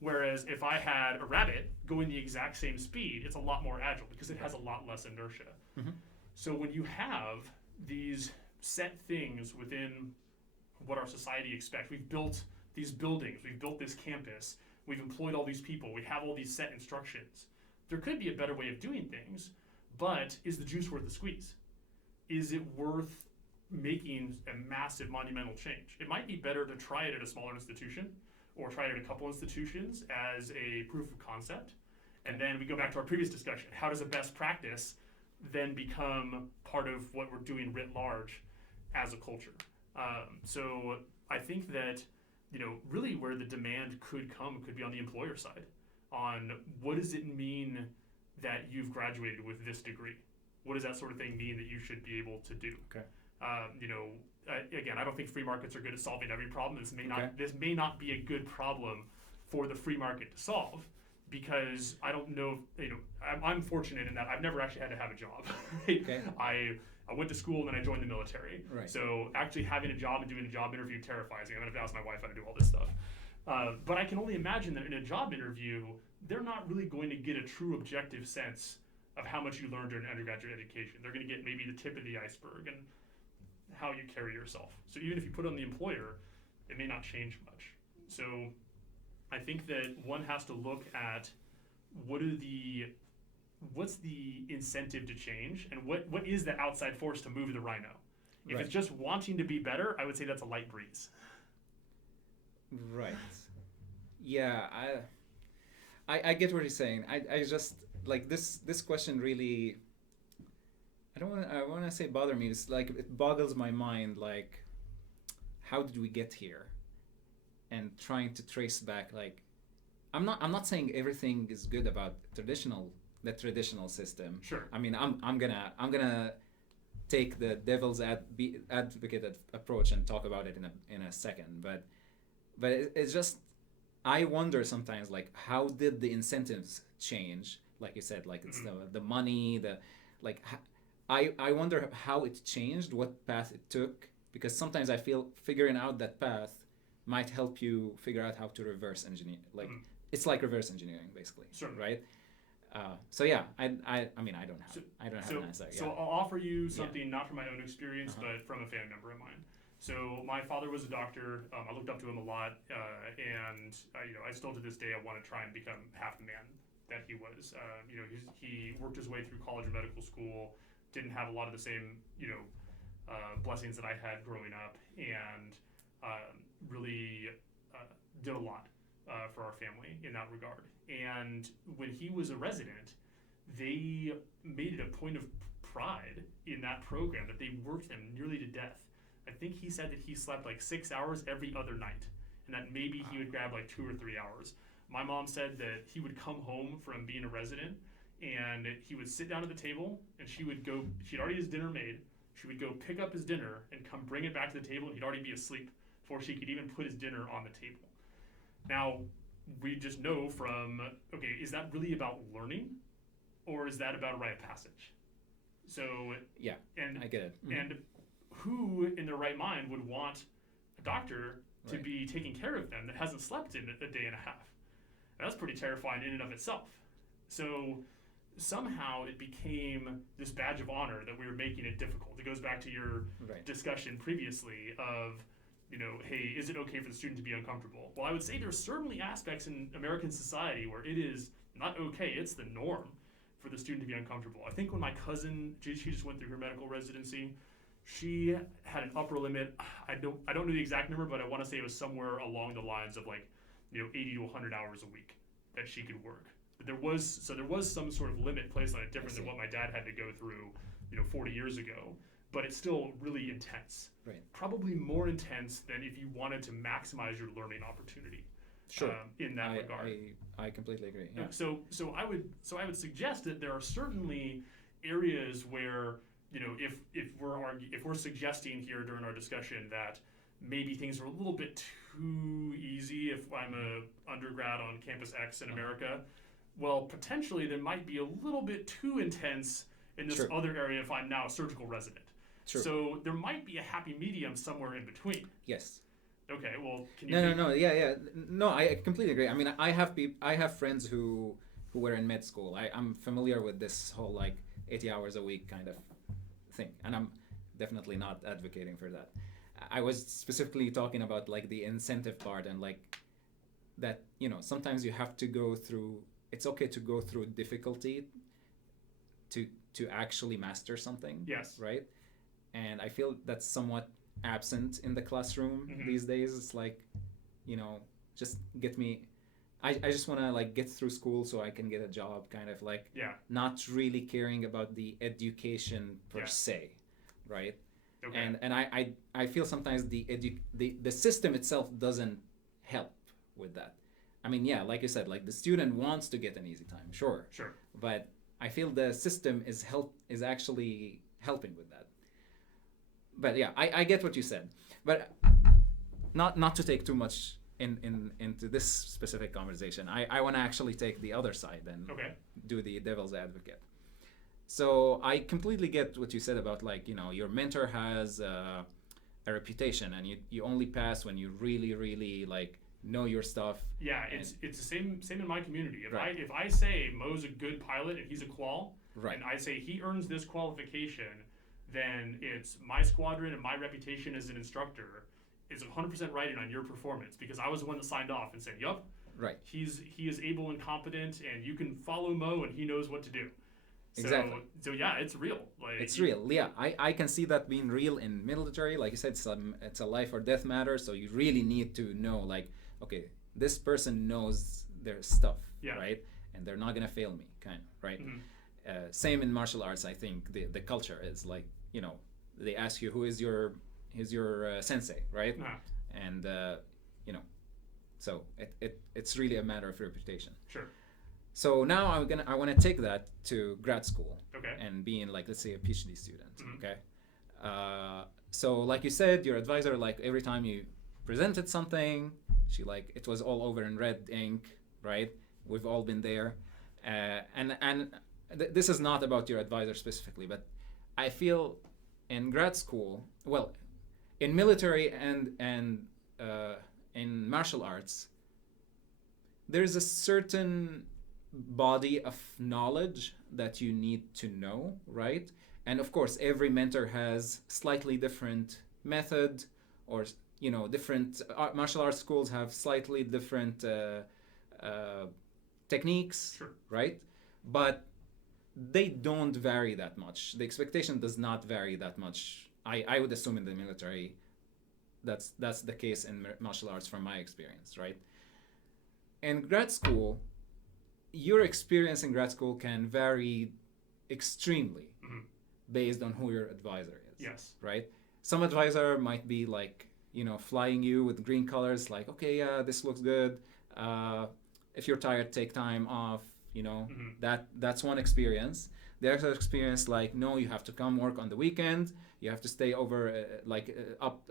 Whereas if I had a rabbit going the exact same speed, it's a lot more agile because it has a lot less inertia. Mm-hmm. So when you have these set things within what our society expects, we've built these buildings, we've built this campus, we've employed all these people, we have all these set instructions. There could be a better way of doing things, but is the juice worth the squeeze? Is it worth making a massive monumental change? It might be better to try it at a smaller institution or try it at a couple institutions as a proof of concept. And then we go back to our previous discussion. How does a best practice then become part of what we're doing writ large as a culture? So I think that, really where the demand could be on the employer side on what does it mean that you've graduated with this degree? What does that sort of thing mean that you should be able to do? Okay. Again, I don't think free markets are good at solving every problem. This may not be a good problem for the free market to solve, because I don't know. I'm fortunate in that I've never actually had to have a job. Okay. I went to school and then I joined the military. Right. So actually having a job and doing a job interview terrifies me. I'm gonna have to ask my wife how to do all this stuff. But I can only imagine that in a job interview, they're not really going to get a true objective sense of how much you learned during undergraduate education. They're going to get maybe the tip of the iceberg and how you carry yourself. So even if you put it on the employer, it may not change much. So I think that one has to look at what's the incentive to change, and what is the outside force to move the rhino. If it's just wanting to be better, I would say that's a light breeze. Right. Yeah, I get what you're saying. I just like this question really, I want to say bother me. It's like it boggles my mind, like how did we get here? And trying to trace back, like I'm not saying everything is good about the traditional system. Sure. I mean, I'm gonna take the devil's advocate approach and talk about it in a second, but but it's just, I wonder sometimes, like, how did the incentives change? Like you said, like it's the money, like I wonder how it changed, what path it took, because sometimes I feel figuring out that path might help you figure out how to reverse engineer. Like it's like reverse engineering basically, Certainly. right? So yeah, I mean I don't have an answer. So I'll offer you something not from my own experience, but from a family member of mine. So my father was a doctor. I looked up to him a lot, and I still to this day I want to try and become half the man that he was. He worked his way through college and medical school. Didn't have a lot of the same blessings that I had growing up, and really did a lot for our family in that regard. And when he was a resident, they made it a point of pride in that program that they worked him nearly to death. I think he said that he slept like 6 hours every other night, and that maybe he would grab like 2 or 3 hours. My mom said that he would come home from being a resident, and he would sit down at the table, and she'd already his dinner made. She would go pick up his dinner and come bring it back to the table, and he'd already be asleep before she could even put his dinner on the table. Now, we just know from, okay, is that really about learning, or is that about a rite of passage? So yeah, and I get it. And who in their right mind would want a doctor to be taking care of them that hasn't slept in a day and a half? That's pretty terrifying in and of itself. So somehow it became this badge of honor that we were making it difficult. It goes back to your discussion previously of, hey, is it okay for the student to be uncomfortable? Well, I would say there's certainly aspects in American society where it is not okay, it's the norm for the student to be uncomfortable. I think when my cousin, she just went through her medical residency, she had an upper limit. I don't know the exact number, but I want to say it was somewhere along the lines of like, 80 to 100 hours a week that she could work. But there was some sort of limit placed on it different than what my dad had to go through, 40 years ago. But it's still really intense. Right. Probably more intense than if you wanted to maximize your learning opportunity. Sure. In that regard. I completely agree. Yeah. So I would suggest that there are certainly areas where if we're suggesting here during our discussion that maybe things are a little bit too easy if I'm a undergrad on campus X in America, well, potentially there might be a little bit too intense in this other area if I'm now a surgical resident. True. So there might be a happy medium somewhere in between. Yes. Okay. Well, can you? No. Yeah. No, I completely agree. I mean, I have friends who were in med school. I'm familiar with this whole like 80 hours a week kind of thing, and I'm definitely not advocating for that. I was specifically talking about like the incentive part and like that, sometimes you have to go through, it's okay to go through difficulty to actually master something. Yes. Right? And I feel that's somewhat absent in the classroom these days. It's like, just get me, I just want to like get through school so I can get a job, kind of like not really caring about the education per se, right? Okay. And I feel sometimes the system itself doesn't help with that. I mean, like you said, like the student wants to get an easy time, sure. But I feel the system is actually helping with that. But yeah, I get what you said. But not to take too much into this specific conversation. I want to actually take the other side and do the devil's advocate. So I completely get what you said about like, your mentor has a reputation and you only pass when you really, really like know your stuff. Yeah, it's the same in my community. If I say Mo's a good pilot and he's a qual, and I say he earns this qualification, then it's my squadron and my reputation as an instructor is 100% riding on your performance because I was the one that signed off and said, yup, he is able and competent and you can follow Mo and he knows what to do. Exactly. So yeah, it's real. Like it's real. Yeah, I can see that being real in military. Like you said, it's a life or death matter. So you really need to know, like, okay, this person knows their stuff, right? And they're not gonna fail me, kind of, right? Same in martial arts. I think the culture is like, they ask you who is your sensei, right? And so it's really a matter of reputation. Sure. So now I want to take that to grad school and being like, let's say, a PhD student. Okay. So like you said, your advisor, like every time you presented something, She like it was all over in red ink, right? We've all been there, this is not about your advisor specifically, but I feel in grad school, well, in military and in martial arts, there's a certain body of knowledge that you need to know, right? And of course, every mentor has slightly different method, or different martial arts schools have slightly different techniques, Sure. right? But they don't vary that much. The expectation does not vary that much. I would assume in the military, that's the case in martial arts from my experience, right? In grad school, your experience in grad school can vary extremely based on who your advisor is. Yes. Right? Some advisor might be like, flying you with green colors, like, okay, yeah, this looks good. If you're tired, take time off. That's one experience. The other experience, like, no, you have to come work on the weekend. You have to stay over, up,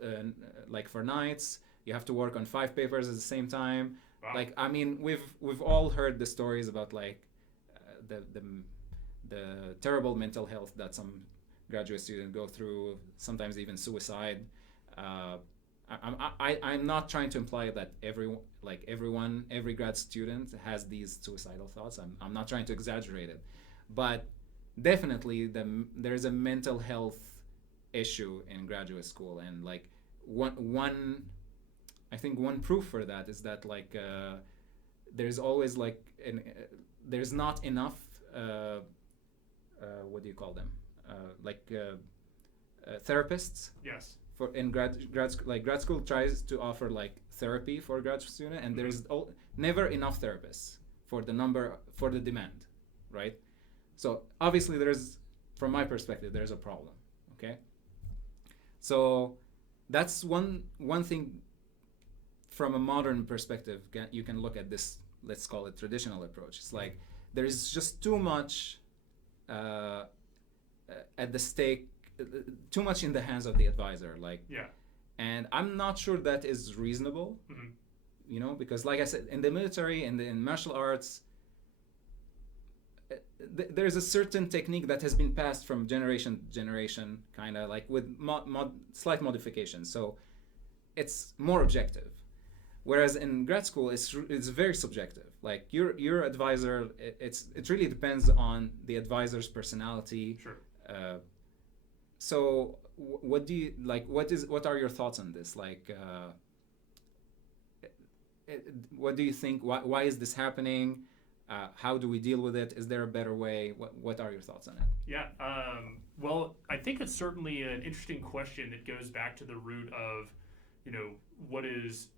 like for nights. You have to work on 5 papers at the same time. Wow. Like, I mean, we've all heard the stories about like the terrible mental health that some graduate students go through, sometimes even suicide. I'm not trying to imply that every grad student has these suicidal thoughts. I'm not trying to exaggerate it, but definitely there's a mental health issue in graduate school, and like one I think one proof for that is that like there's always like there's not enough what do you call them therapists. Yes. For in grad school, like grad school tries to offer like therapy for grad student, and there's never enough therapists for the demand, right? So obviously from my perspective, there's a problem. Okay. So that's one thing. From a modern perspective, you can look at this, let's call it traditional approach. It's like there's just too much at the stake, too much in the hands of the advisor. And I'm not sure that is reasonable, because like I said, in the military and in martial arts, there's a certain technique that has been passed from generation to generation, kind of like with slight modifications. So it's more objective. Whereas in grad school, it's very subjective. Like your advisor, it really depends on the advisor's personality. Sure. So what do you like? What are your thoughts on this? Like, what do you think? Why is this happening? How do we deal with it? Is there a better way? What are your thoughts on it? Yeah. Well, I think it's certainly an interesting question that goes back to the root of, what is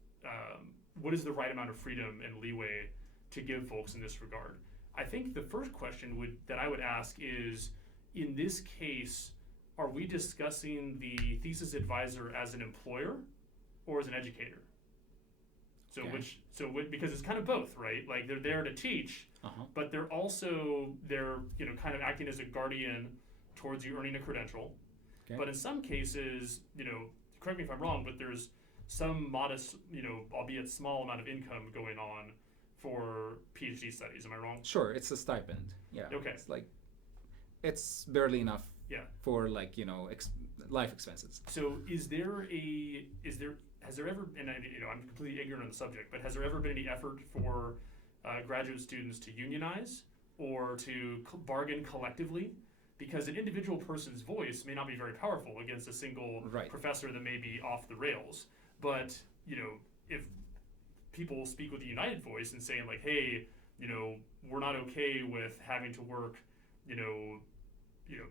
the right amount of freedom and leeway to give folks in this regard? I think the first question that I would ask is, in this case, are we discussing the thesis advisor as an employer or as an educator? So okay. Because it's kind of both, right? Like they're there to teach, but they're kind of acting as a guardian towards you earning a credential. Okay. But in some cases, correct me if I'm wrong, but there's some modest, albeit small amount of income going on for PhD studies. Am I wrong? Sure, it's a stipend. Yeah. Okay. It's barely enough. Yeah. For life expenses. So has there ever, and I'm completely ignorant on the subject, but has there ever been any effort for graduate students to unionize or to bargain collectively? Because an individual person's voice may not be very powerful against a single professor that may be off the rails. But, if people speak with a united voice and saying like, hey, we're not okay with having to work,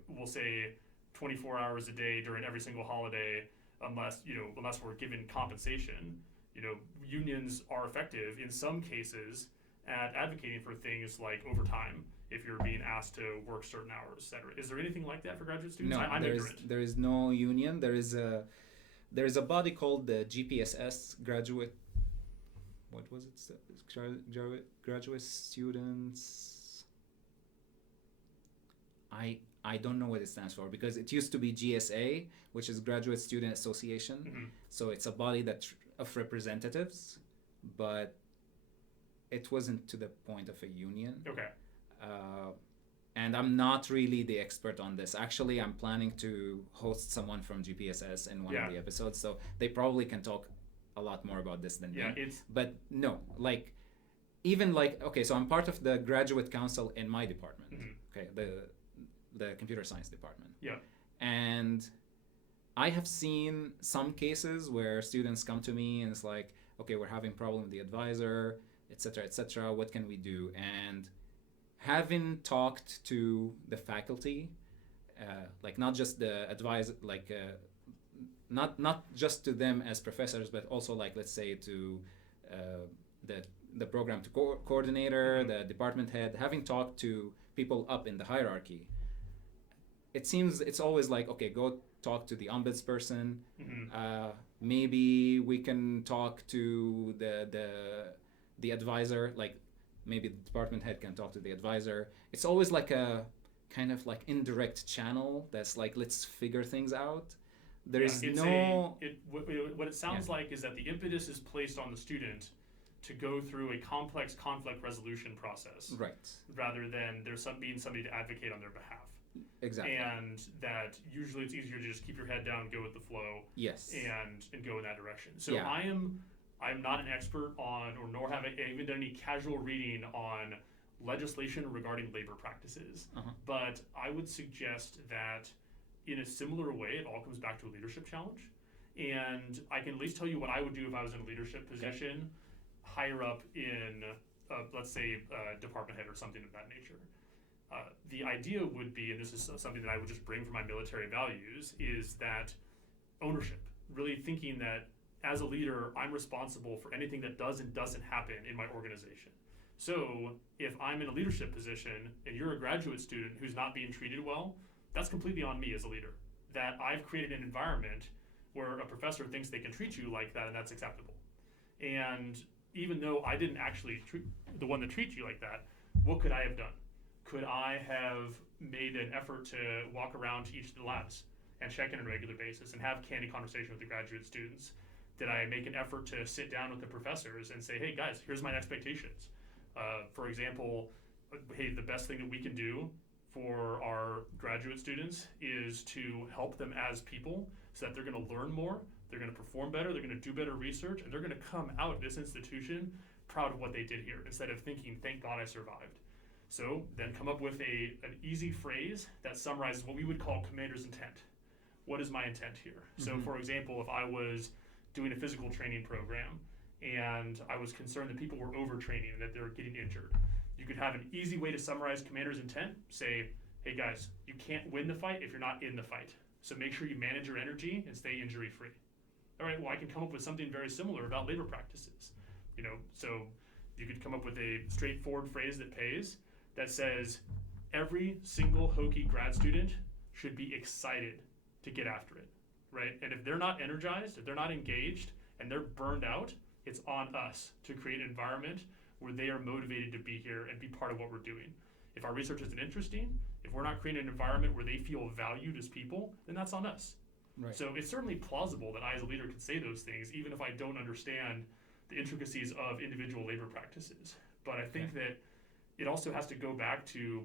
we'll say 24 hours a day during every single holiday, unless we're given compensation. Unions are effective in some cases at advocating for things like overtime if you're being asked to work certain hours, et cetera. Is there anything like that for graduate students? No, I'm ignorant. There is no union. There is a body called the GPSS, Graduate. What was it? Graduate Students. I don't know what it stands for, because it used to be GSA, which is Graduate Student Association. So it's a body of representatives, but it wasn't to the point of a union. Okay. And I'm not really the expert on this. Actually, I'm planning to host someone from GPSS in one of the episodes, so they probably can talk a lot more about this than me. But no, like, even like, okay, so I'm part of the graduate council in my department, okay, the computer science department. Yeah. And I have seen some cases where students come to me and it's like, okay, we're having problem with the advisor, etc., what can we do? And having talked to the faculty, like not just the advisor, like not just to them as professors, but also like, let's say, to the program coordinator, the department head, having talked to people up in the hierarchy, it seems it's always like, okay, go talk to the ombudsperson. Maybe we can talk to the advisor, like maybe the department head can talk to the advisor. It's always like a kind of like indirect channel that's like, let's figure things out. What it sounds like is that the impetus is placed on the student to go through a complex conflict resolution process, right? Rather than being somebody to advocate on their behalf. Exactly. And that usually it's easier to just keep your head down, go with the flow. Yes. And go in that direction. So I'm not an expert on, or nor have I even done any casual reading on legislation regarding labor practices. But I would suggest that in a similar way, it all comes back to a leadership challenge. And I can at least tell you what I would do if I was in a leadership position, higher up in, let's say, department head or something of that nature. The idea would be, and this is something that I would just bring from my military values, is that ownership, really thinking that as a leader, I'm responsible for anything that does and doesn't happen in my organization. So if I'm in a leadership position and you're a graduate student who's not being treated well, that's completely on me as a leader. That I've created an environment where a professor thinks they can treat you like that and that's acceptable. And even though I didn't actually the one that treats you like that, what could I have done? Could I have made an effort to walk around to each of the labs and check in on a regular basis and have candid conversation with the graduate students? Did I make an effort to sit down with the professors and say, hey guys, here's my expectations? For example, hey, the best thing that we can do for our graduate students is to help them as people so that they're gonna learn more, they're gonna perform better, they're gonna do better research, and they're gonna come out of this institution proud of what they did here, instead of thinking, thank God I survived. So then come up with an easy phrase that summarizes what we would call commander's intent. What is my intent here? So for example, if I was doing a physical training program and I was concerned that people were overtraining and that they were getting injured, you could have an easy way to summarize commander's intent. Say, hey guys, you can't win the fight if you're not in the fight. So make sure you manage your energy and stay injury free. All right, well, I can come up with something very similar about labor practices. So you could come up with a straightforward phrase that pays, that says every single Hokie grad student should be excited to get after it, right? And if they're not energized, if they're not engaged, and they're burned out, it's on us to create an environment where they are motivated to be here and be part of what we're doing. If our research isn't interesting, if we're not creating an environment where they feel valued as people, then that's on us. Right. So it's certainly plausible that I as a leader could say those things, even if I don't understand the intricacies of individual labor practices. But I think that it also has to go back to,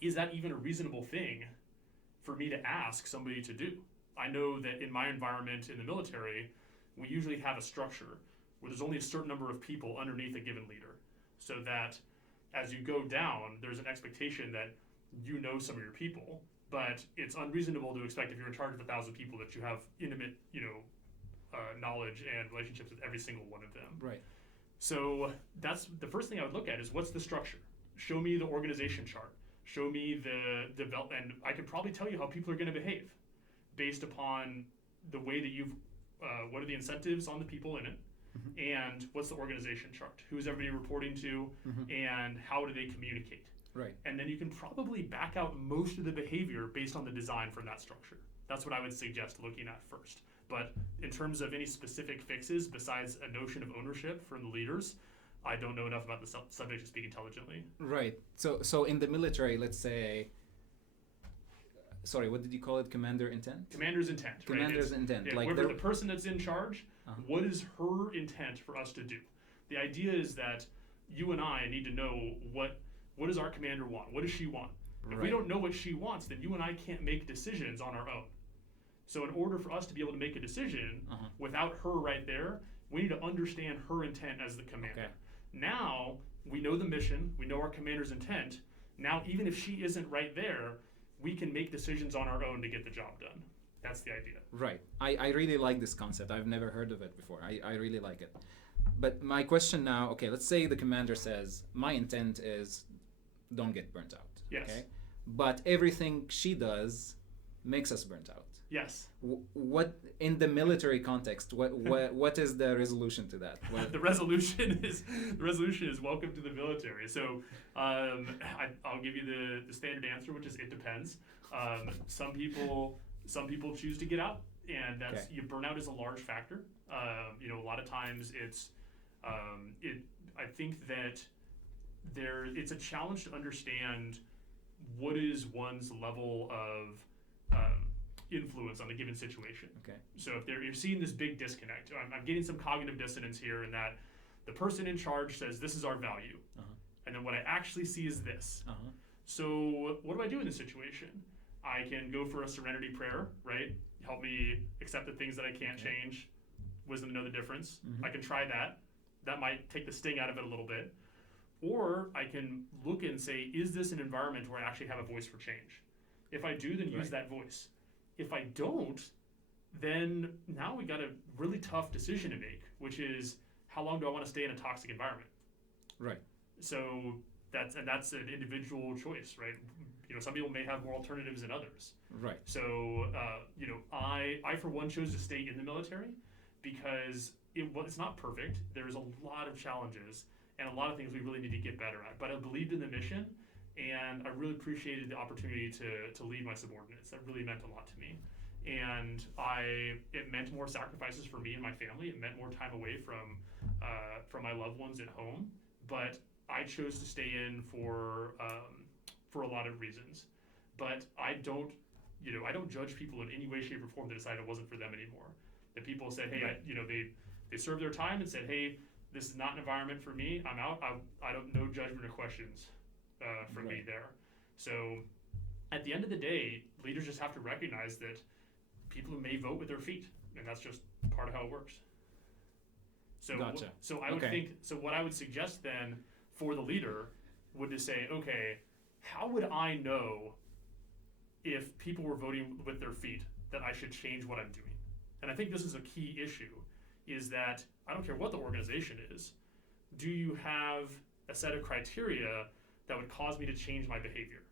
is that even a reasonable thing for me to ask somebody to do? I know that in my environment in the military, we usually have a structure where there's only a certain number of people underneath a given leader, so that as you go down, there's an expectation that you know some of your people, but it's unreasonable to expect if you're in charge of 1,000 people that you have intimate, knowledge and relationships with every single one of them. Right. So that's the first thing I would look at is, what's the structure? Show me the organization chart. Show me the development, and I could probably tell you how people are going to behave based upon the way that you've, what are the incentives on the people in it, and what's the organization chart? Who's everybody reporting to, and how do they communicate? Right. And then you can probably back out most of the behavior based on the design from that structure. That's what I would suggest looking at first. But in terms of any specific fixes besides a notion of ownership from the leaders, I don't know enough about the subject to speak intelligently. Right. So in the military, let's say, sorry, what did you call it? Commander intent? Commander's intent. Commander's intent. Yeah, like whoever the person that's in charge, what is her intent for us to do? The idea is that you and I need to know what does our commander want? What does she want? If we don't know what she wants, then you and I can't make decisions on our own. So in order for us to be able to make a decision without her right there, we need to understand her intent as the commander. Okay. Now we know the mission, we know our commander's intent. Now even if she isn't right there, we can make decisions on our own to get the job done. That's the idea. Right. I really like this concept. I've never heard of it before. I really like it. But my question now, okay, let's say the commander says, my intent is don't get burnt out. Yes. Okay? But everything she does makes us burnt out. Yes. What in the military context? What is the resolution to that? The resolution is welcome to the military. So I'll give you the standard answer, which is it depends. Some people choose to get out, and that's burnout is a large factor. A lot of times it's I think that it's a challenge to understand what is one's level of influence on a given situation. Okay. So if you're seeing this big disconnect, I'm getting some cognitive dissonance here in that the person in charge says this is our value, and then what I actually see is this. So what do I do in this situation? I can go for a serenity prayer, right? Help me accept the things that I can't change. Wisdom to know the difference. I can try that. That might take the sting out of it a little bit. Or I can look and say, is this an environment where I actually have a voice for change? If I do, then use that voice. If I don't, then now we got a really tough decision to make, which is how long do I want to stay in a toxic environment? Right. So that's an individual choice, right? Some people may have more alternatives than others. Right. So I for one chose to stay in the military because it's not perfect. There's a lot of challenges and a lot of things we really need to get better at. But I believed in the mission, and I really appreciated the opportunity to lead my subordinates. That really meant a lot to me. And it meant more sacrifices for me and my family. It meant more time away from my loved ones at home. But I chose to stay in for a lot of reasons. But I don't judge people in any way, shape, or form to decide it wasn't for them anymore. That people said, hey, they served their time and said, hey, this is not an environment for me. I'm out. I don't no judgment or questions from me there. So at the end of the day, leaders just have to recognize that people may vote with their feet, and that's just part of how it works. So Gotcha. So I would think, so what I would suggest then for the leader would to say, okay, how would I know if people were voting with their feet that I should change what I'm doing? And I think this is a key issue, is that I don't care what the organization is, do you have a set of criteria that would cause me to change my behavior?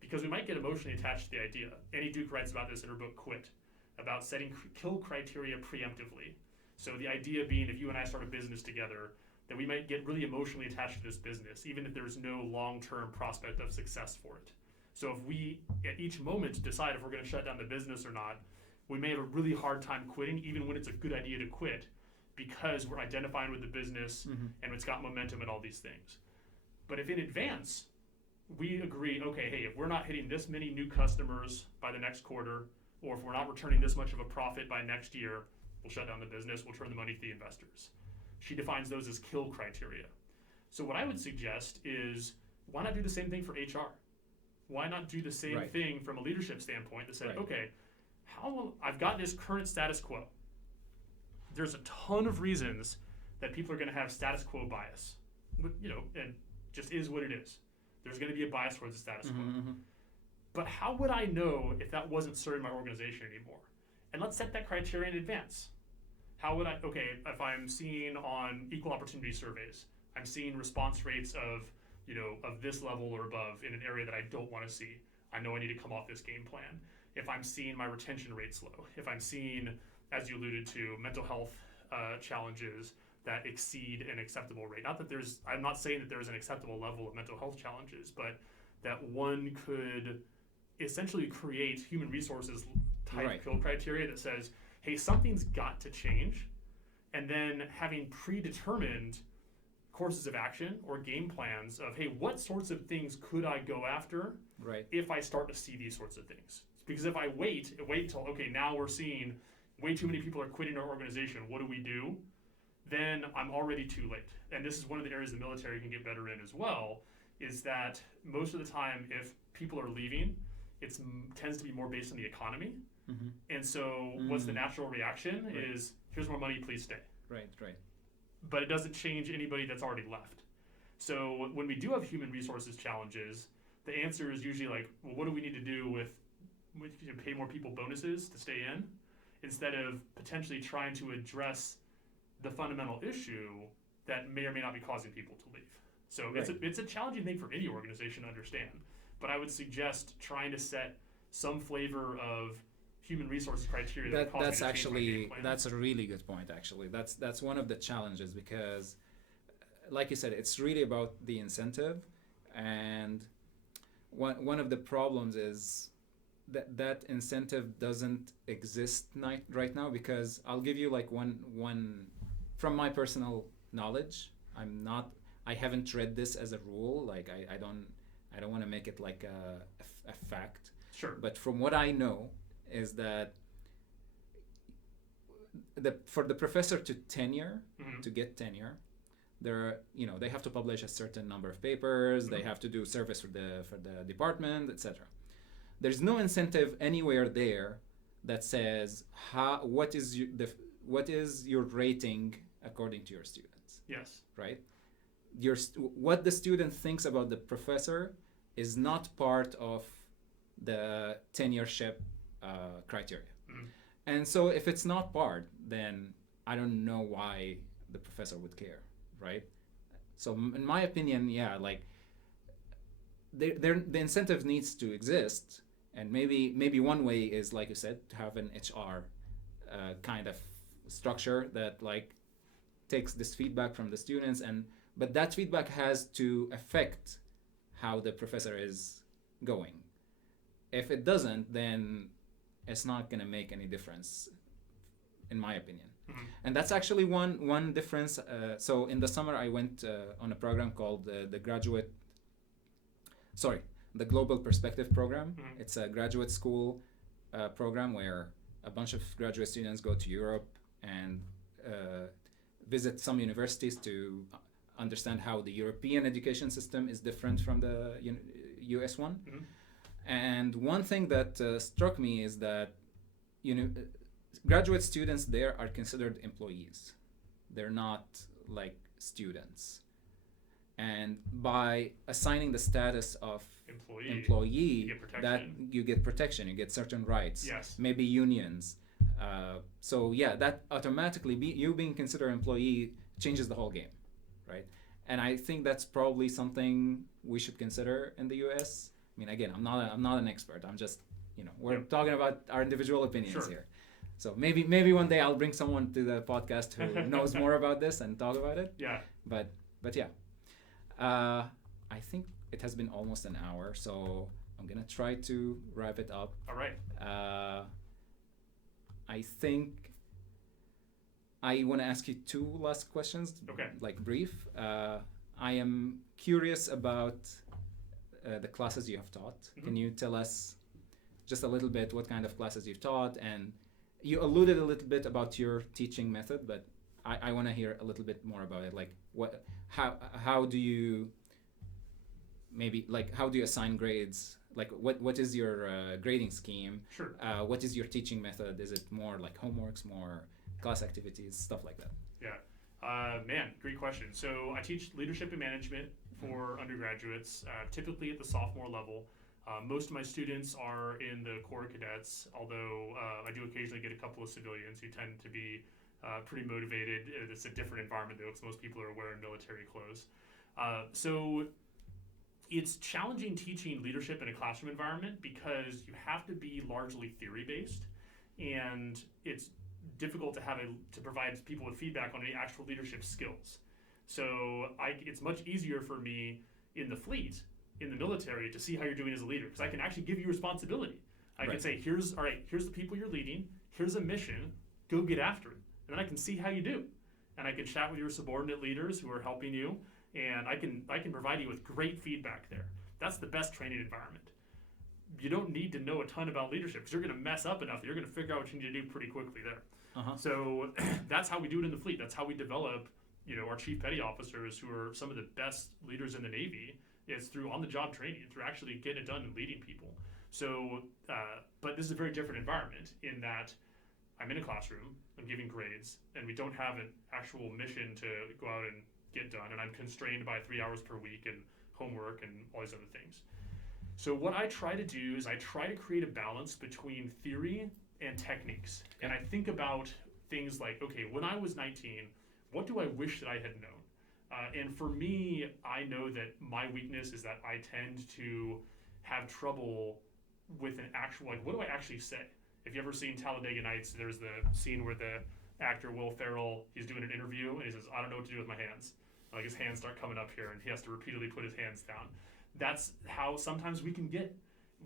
Because we might get emotionally attached to the idea. Annie Duke writes about this in her book Quit, about setting kill criteria preemptively. So the idea being, if you and I start a business together, that we might get really emotionally attached to this business, even if there's no long-term prospect of success for it. So if we, at each moment, decide if we're going to shut down the business or not, we may have a really hard time quitting, even when it's a good idea to quit, because we're identifying with the business and it's got momentum and all these things. But if in advance, we agree, okay, hey, if we're not hitting this many new customers by the next quarter, or if we're not returning this much of a profit by next year, we'll shut down the business, we'll turn the money to the investors. She defines those as kill criteria. So what I would suggest is, why not do the same thing for HR? Why not do the same thing from a leadership standpoint that said, okay, I've got this current status quo. There's a ton of reasons that people are going to have status quo bias, and just is what it is. There's going to be a bias towards the status quo. But how would I know if that wasn't serving my organization anymore? And let's set that criteria in advance. How would I, if I'm seeing on equal opportunity surveys, I'm seeing response rates of this level or above in an area that I don't want to see, I know I need to come off this game plan. If I'm seeing my retention rates low, if I'm seeing, as you alluded to, mental health challenges that exceed an acceptable rate. I'm not saying that there's an acceptable level of mental health challenges, but that one could essentially create human resources type kill criteria that says, hey, something's got to change. And then having predetermined courses of action or game plans of, hey, what sorts of things could I go after if I start to see these sorts of things? Because if I wait until, okay, now we're seeing way too many people are quitting our organization, what do? then I'm already too late. And this is one of the areas the military can get better in as well, is that most of the time if people are leaving, it tends to be more based on the economy. Mm-hmm. And so what's the natural reaction is, here's more money, please stay. Right. But it doesn't change anybody that's already left. So when we do have human resources challenges, the answer is usually like, well, what do we need to do with pay more people bonuses to stay in, instead of potentially trying to address the fundamental issue that may or may not be causing people to leave. So it's a challenging thing for any organization to understand. But I would suggest trying to set some flavor of human resources criteria that's a really good point. Actually, that's one of the challenges, because like you said, it's really about the incentive, and one of the problems is that incentive doesn't exist right now, because I'll give you like one from my personal knowledge. I haven't read this as a rule, like I don't want to make it like a fact. Sure. But from what I know is that for the professor to tenure, to get tenure, they have to publish a certain number of papers, they have to do service for the department, etc. There's no incentive anywhere there that says what is your rating according to your students. Yes. Right? What the student thinks about the professor is not part of the tenureship criteria. And so if it's not part, then I don't know why the professor would care, right? So in my opinion, like the incentive needs to exist, and maybe one way is, like you said, to have an HR kind of structure that like takes this feedback from the students, but that feedback has to affect how the professor is going. If it doesn't, then it's not going to make any difference, in my opinion. And that's actually one difference. So in the summer, I went on a program called the Global Perspective Program. It's a graduate school program where a bunch of graduate students go to Europe and visit some universities to understand how the European education system is different from the US one. And one thing that struck me is that graduate students there are considered employees. They're not like students. And by assigning the status of employee, you get protection, you get certain rights, yes, maybe unions. So that automatically you being considered employee changes the whole game, right? And I think that's probably something we should consider in the US. I mean, again, I'm not an expert. I'm just, we're talking about our individual opinions here. So maybe one day I'll bring someone to the podcast who knows more about this and talk about it. Yeah. But yeah, I think it has been almost an hour, so I'm gonna try to wrap it up. All right. I think I want to ask you two last questions. Okay. Like brief. I am curious about the classes you have taught. Can you tell us just a little bit what kind of classes you've taught? And you alluded a little bit about your teaching method, but I want to hear a little bit more about it. Like how do you assign grades? Like what is your grading scheme? Sure. What is your teaching method? Is it more like homeworks, more class activities, stuff like that? Yeah. Man, great question. So I teach leadership and management for undergraduates, typically at the sophomore level. Most of my students are in the Corps cadets, although I do occasionally get a couple of civilians who tend to be pretty motivated. It's a different environment though, because most people are wearing military clothes. So it's challenging teaching leadership in a classroom environment because you have to be largely theory-based, and it's difficult to provide people with feedback on any actual leadership skills. So it's much easier for me in the fleet, in the military, to see how you're doing as a leader, because I can actually give you responsibility. I can say, here's the people you're leading, here's a mission, go get after it. And then I can see how you do. And I can chat with your subordinate leaders who are helping you, and I can provide you with great feedback there. That's the best training environment. you don't need to know a ton about leadership because you're going to mess up enough that you're going to figure out what you need to do pretty quickly there. So that's how we do it in the fleet. That's how we develop, our chief petty officers, who are some of the best leaders in the Navy. It's through on-the-job training, through actually getting it done and leading people. So, but this is a very different environment in that I'm in a classroom, I'm giving grades, and we don't have an actual mission to go out and get done, and I'm constrained by 3 hours per week and homework and all these other things. So what I try to do is I try to create a balance between theory and techniques. And I think about things like, okay, when I was 19, what do I wish that I had known? And for me, I know that my weakness is that I tend to have trouble with an actual, like, what do I actually say? If you ever seen Talladega Nights, there's the scene where the actor Will Ferrell, he's doing an interview and he says, I don't know what to do with my hands. Like, his hands start coming up here and he has to repeatedly put his hands down. That's how sometimes we can get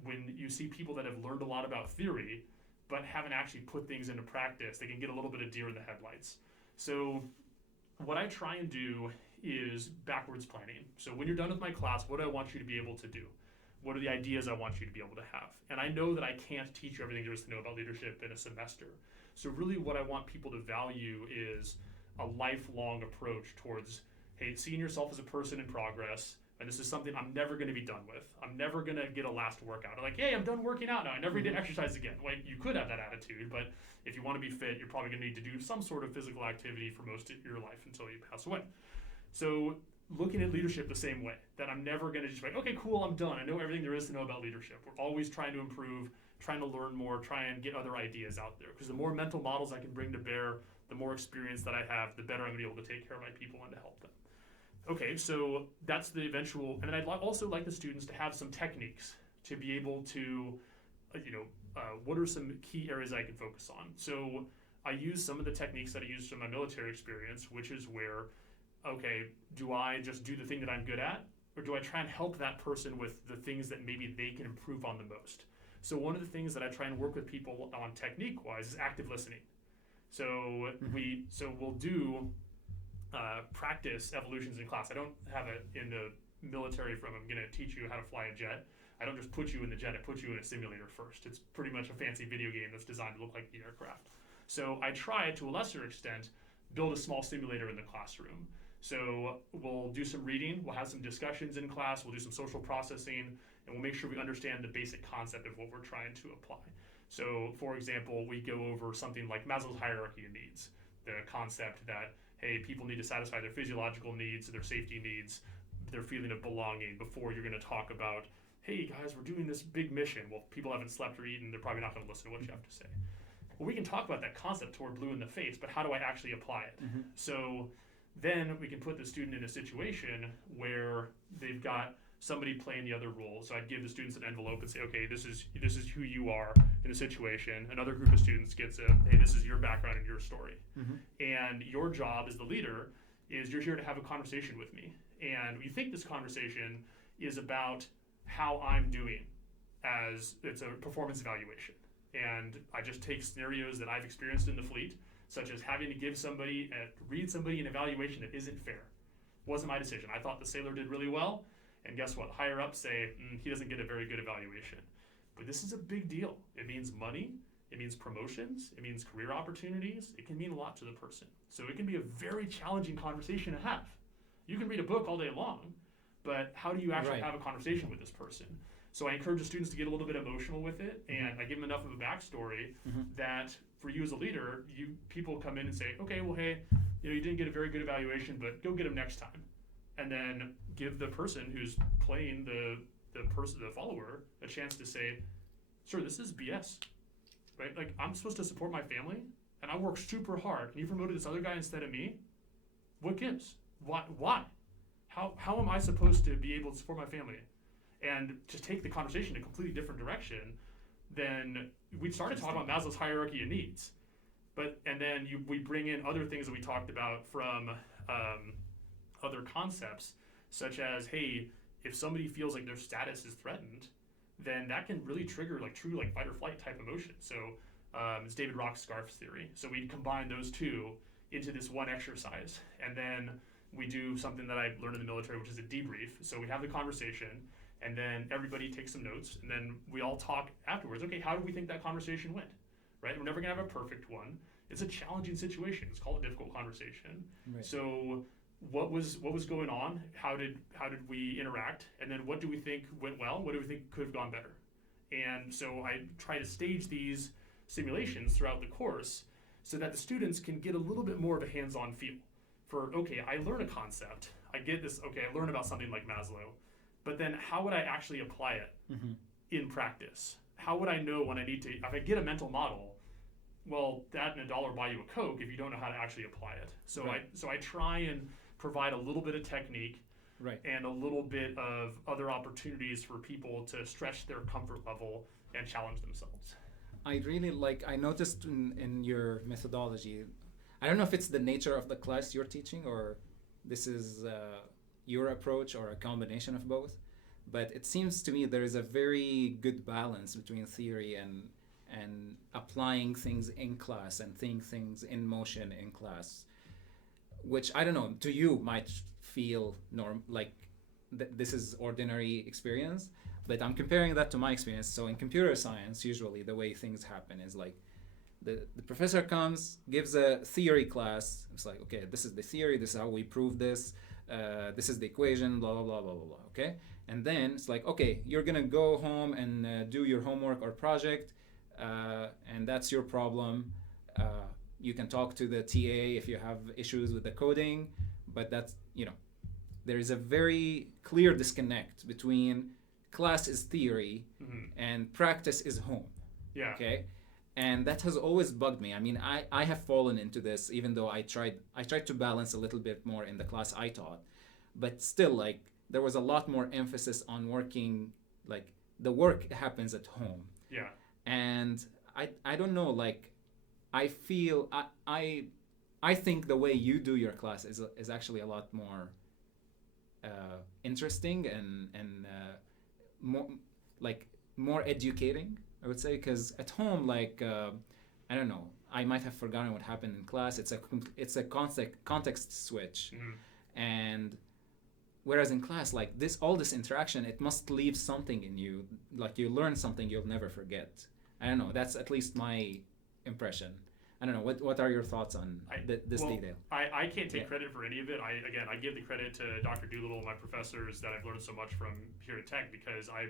when you see people that have learned a lot about theory but haven't actually put things into practice. They can get a little bit of deer in the headlights. So what I try and do is backwards planning. So when you're done with my class, what do I want you to be able to do? What are the ideas I want you to be able to have? And I know that I can't teach you everything there is to know about leadership in a semester. So really what I want people to value is a lifelong approach towards, hey, seeing yourself as a person in progress. And this is something I'm never going to be done with. I'm never going to get a last workout. I'm like, hey, I'm done working out now. I never did exercise again. Like, you could have that attitude, but if you want to be fit, you're probably going to need to do some sort of physical activity for most of your life until you pass away. So looking at leadership the same way, that I'm never going to just be like, okay, cool, I'm done. I know everything there is to know about leadership. We're always trying to improve, trying to learn more, try and get other ideas out there. Because the more mental models I can bring to bear, the more experience that I have, the better I'm going to be able to take care of my people and to help them. Okay, so that's the eventual, and then I'd also like the students to have some techniques to be able to, what are some key areas I can focus on? So I use some of the techniques that I used from my military experience, which is where, okay, do I just do the thing that I'm good at? Or do I try and help that person with the things that maybe they can improve on the most? So one of the things that I try and work with people on technique-wise is active listening. So we'll do practice evolutions in class. I don't have it in the military from I'm going to teach you how to fly a jet. I don't just put you in the jet, I put you in a simulator first. It's pretty much a fancy video game that's designed to look like the aircraft. So I try, to a lesser extent, build a small simulator in the classroom. So we'll do some reading, we'll have some discussions in class, we'll do some social processing, and we'll make sure we understand the basic concept of what we're trying to apply. So for example, we go over something like Maslow's hierarchy of needs, the concept that, hey, people need to satisfy their physiological needs, their safety needs, their feeling of belonging before you're going to talk about, hey guys, we're doing this big mission. Well, people haven't slept or eaten, they're probably not going to listen to what you have to say. Well, we can talk about that concept till we're blue in the face, but how do I actually apply it? So then we can put the student in a situation where they've got somebody playing the other role. So I'd give the students an envelope and say, okay, this is who you are in a situation. Another group of students gets hey, this is your background and your story. And your job as the leader is you're here to have a conversation with me. And we think this conversation is about how I'm doing, as it's a performance evaluation. And I just take scenarios that I've experienced in the fleet, such as having to read somebody an evaluation that isn't fair. Wasn't my decision. I thought the sailor did really well, and guess what? Higher up say, he doesn't get a very good evaluation. But this is a big deal. It means money, it means promotions, it means career opportunities, it can mean a lot to the person. So it can be a very challenging conversation to have. You can read a book all day long, but how do you actually have a conversation with this person? So I encourage the students to get a little bit emotional with it, and I give them enough of a backstory that for you as a leader, people come in and say, okay, well, hey, you didn't get a very good evaluation, but go get them next time. And then give the person who's playing the follower, a chance to say, sir, this is BS, right? Like, I'm supposed to support my family, and I work super hard, and you promoted this other guy instead of me? What gives? Why? How am I supposed to be able to support my family? And just take the conversation in a completely different direction than we started talking about Maslow's hierarchy of needs. And then we bring in other things that we talked about from other concepts, such as, hey, if somebody feels like their status is threatened, then that can really trigger true fight or flight type emotion. So it's David Rock's scarf theory. So we combine those two into this one exercise, and then we do something that I learned in the military, which is a debrief. So we have the conversation, and then everybody takes some notes, and then we all talk afterwards. Okay, how do we think that conversation went? Right? We're never gonna have a perfect one. It's a challenging situation. It's called a difficult conversation. Right. So what was going on? How did we interact? And then what do we think went well? What do we think could have gone better? And so I try to stage these simulations throughout the course so that the students can get a little bit more of a hands-on feel for, okay, I learn a concept. I get this, okay, I learn about something like Maslow, but then how would I actually apply it in practice? How would I know when I need to, if I get a mental model, well, that and $1 buy you a Coke if you don't know how to actually apply it. So I try and provide a little bit of technique and a little bit of other opportunities for people to stretch their comfort level and challenge themselves. I really I noticed in your methodology, I don't know if it's the nature of the class you're teaching or this is your approach or a combination of both, but it seems to me there is a very good balance between theory and applying things in class and seeing things in motion in class, which I don't know, to you might feel this is ordinary experience, but I'm comparing that to my experience. So in computer science, usually the way things happen is like the professor comes, gives a theory class. It's like, okay, this is the theory, this is how we prove this, this is the equation, blah, blah, blah, blah, blah, blah, okay? And then it's like, okay, you're gonna go home and do your homework or project, and that's your problem. You can talk to the TA if you have issues with the coding, but that's, there is a very clear disconnect between class is theory and practice is home. Yeah. Okay? And that has always bugged me. I mean, I have fallen into this, even though I tried to balance a little bit more in the class I taught, but still, there was a lot more emphasis on working, the work happens at home. Yeah. And I don't know, I feel, I think the way you do your class is actually a lot more interesting and more educating, I would say, because at home, I don't know, I might have forgotten what happened in class. It's a context switch, and whereas in class, all this interaction, it must leave something in you. You learn something you'll never forget. I don't know. That's at least my impression. I don't know. What are your thoughts on this detail? I can't take credit for any of it. I give the credit to Dr. Doolittle and my professors that I've learned so much from here at Tech, because I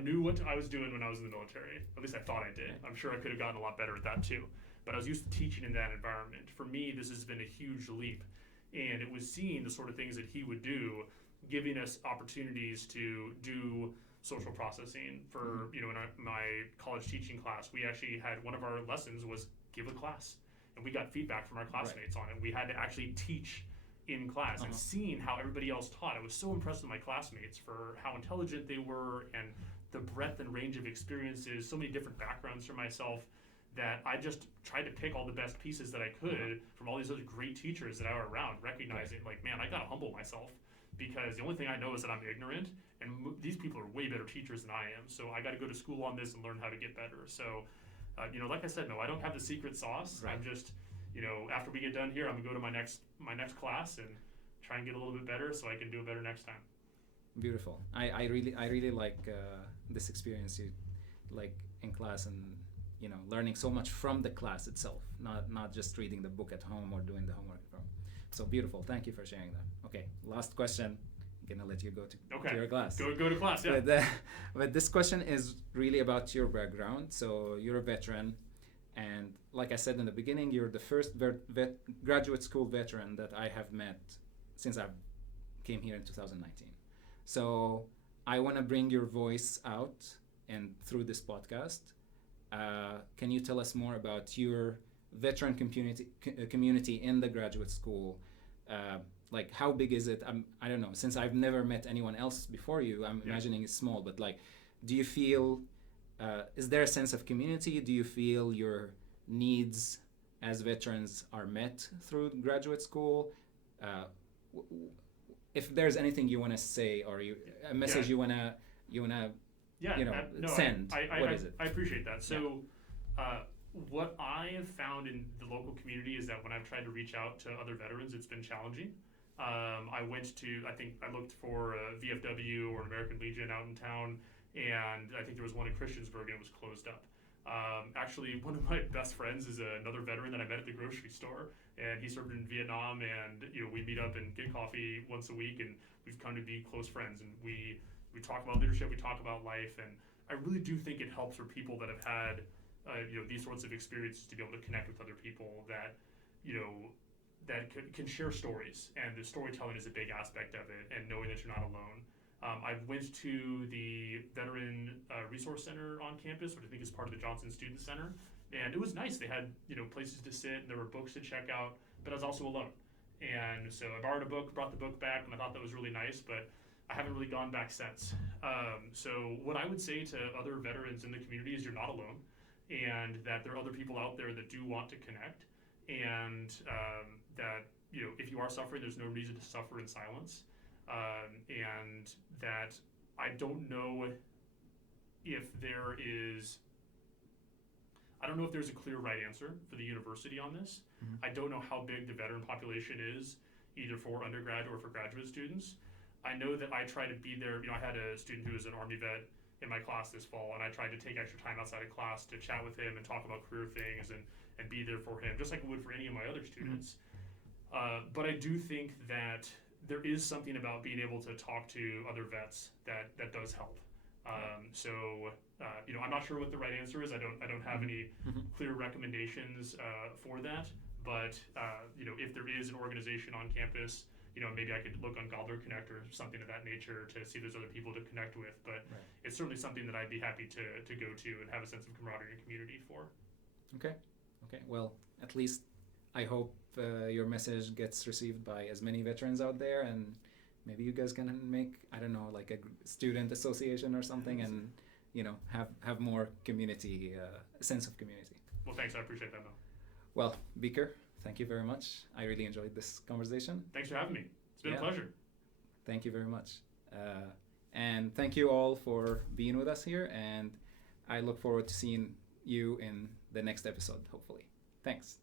knew what I was doing when I was in the military. At least I thought I did. I'm sure I could have gotten a lot better at that too. But I was used to teaching in that environment. For me, this has been a huge leap. And it was seeing the sort of things that he would do, giving us opportunities to do social processing. For, in my college teaching class, we actually had one of our lessons was give a class. And we got feedback from our classmates on it. We had to actually teach in class and seeing how everybody else taught. I was so impressed with my classmates for how intelligent they were and the breadth and range of experiences, so many different backgrounds for myself, that I just tried to pick all the best pieces that I could from all these other great teachers that I were around, recognizing man, I gotta humble myself, because the only thing I know is that I'm ignorant, and these people are way better teachers than I am, so I gotta go to school on this and learn how to get better. So, like I said, no, I don't have the secret sauce. I'm just, after we get done here, I'm gonna go to my next class and try and get a little bit better so I can do it better next time. Beautiful. I really like this experience you in class, and learning so much from the class itself, not just reading the book at home or doing the homework at home. So beautiful. Thank you for sharing that. Okay, last question. I'm gonna let you go to your class. Go to class. Yeah. But this question is really about your background. So you're a veteran, and like I said in the beginning, you're the first graduate school veteran that I have met since I came here in 2019. So I want to bring your voice out and through this podcast. Can you tell us more about your veteran community in the graduate school? How big is it? I don't know. Since I've never met anyone else before you, I'm imagining it's small. But do you feel? Is there a sense of community? Do you feel your needs as veterans are met through graduate school? If there's anything you want to say, or a message you wanna send, what is it? I appreciate that. So what I have found in the local community is that when I've tried to reach out to other veterans, it's been challenging. I went to, I looked for VFW or American Legion out in town, and I think there was one in Christiansburg and it was closed up. Actually, one of my best friends is another veteran that I met at the grocery store, and he served in Vietnam, and we meet up and get coffee once a week, and we've come to be close friends, and we talk about leadership, we talk about life, and I really do think it helps for people that have had these sorts of experiences to be able to connect with other people that that can share stories, and the storytelling is a big aspect of it, and knowing that you're not alone. I went to the Veteran Resource Center on campus, which I think is part of the Johnson Student Center, and it was nice. They had places to sit, and there were books to check out, but I was also alone. And so I borrowed a book, brought the book back, and I thought that was really nice, but I haven't really gone back since. So what I would say to other veterans in the community is you're not alone, and that there are other people out there that do want to connect, and that if you are suffering, there's no reason to suffer in silence. And that I don't know if there's a clear right answer for the university on this. I don't know how big the veteran population is, either for undergrad or for graduate students. I know that I try to be there. I had a student who was an Army vet in my class this fall, and I tried to take extra time outside of class to chat with him and talk about career things and be there for him, just like I would for any of my other students. But I do think that there is something about being able to talk to other vets that does help. I'm not sure what the right answer is. I don't have any clear recommendations for that. But if there is an organization on campus, maybe I could look on Gobbler Connect or something of that nature to see if there's other people to connect with. But it's certainly something that I'd be happy to go to and have a sense of camaraderie and community for. Okay. Well, at least I hope your message gets received by as many veterans out there, and maybe you guys can make, I don't know, like a student association or something, and have more community, sense of community. Well, thanks. I appreciate that, Mo. Well, Beaker, thank you very much. I really enjoyed this conversation. Thanks for having me. It's been a pleasure. Thank you very much. And thank you all for being with us here, and I look forward to seeing you in the next episode, hopefully. Thanks.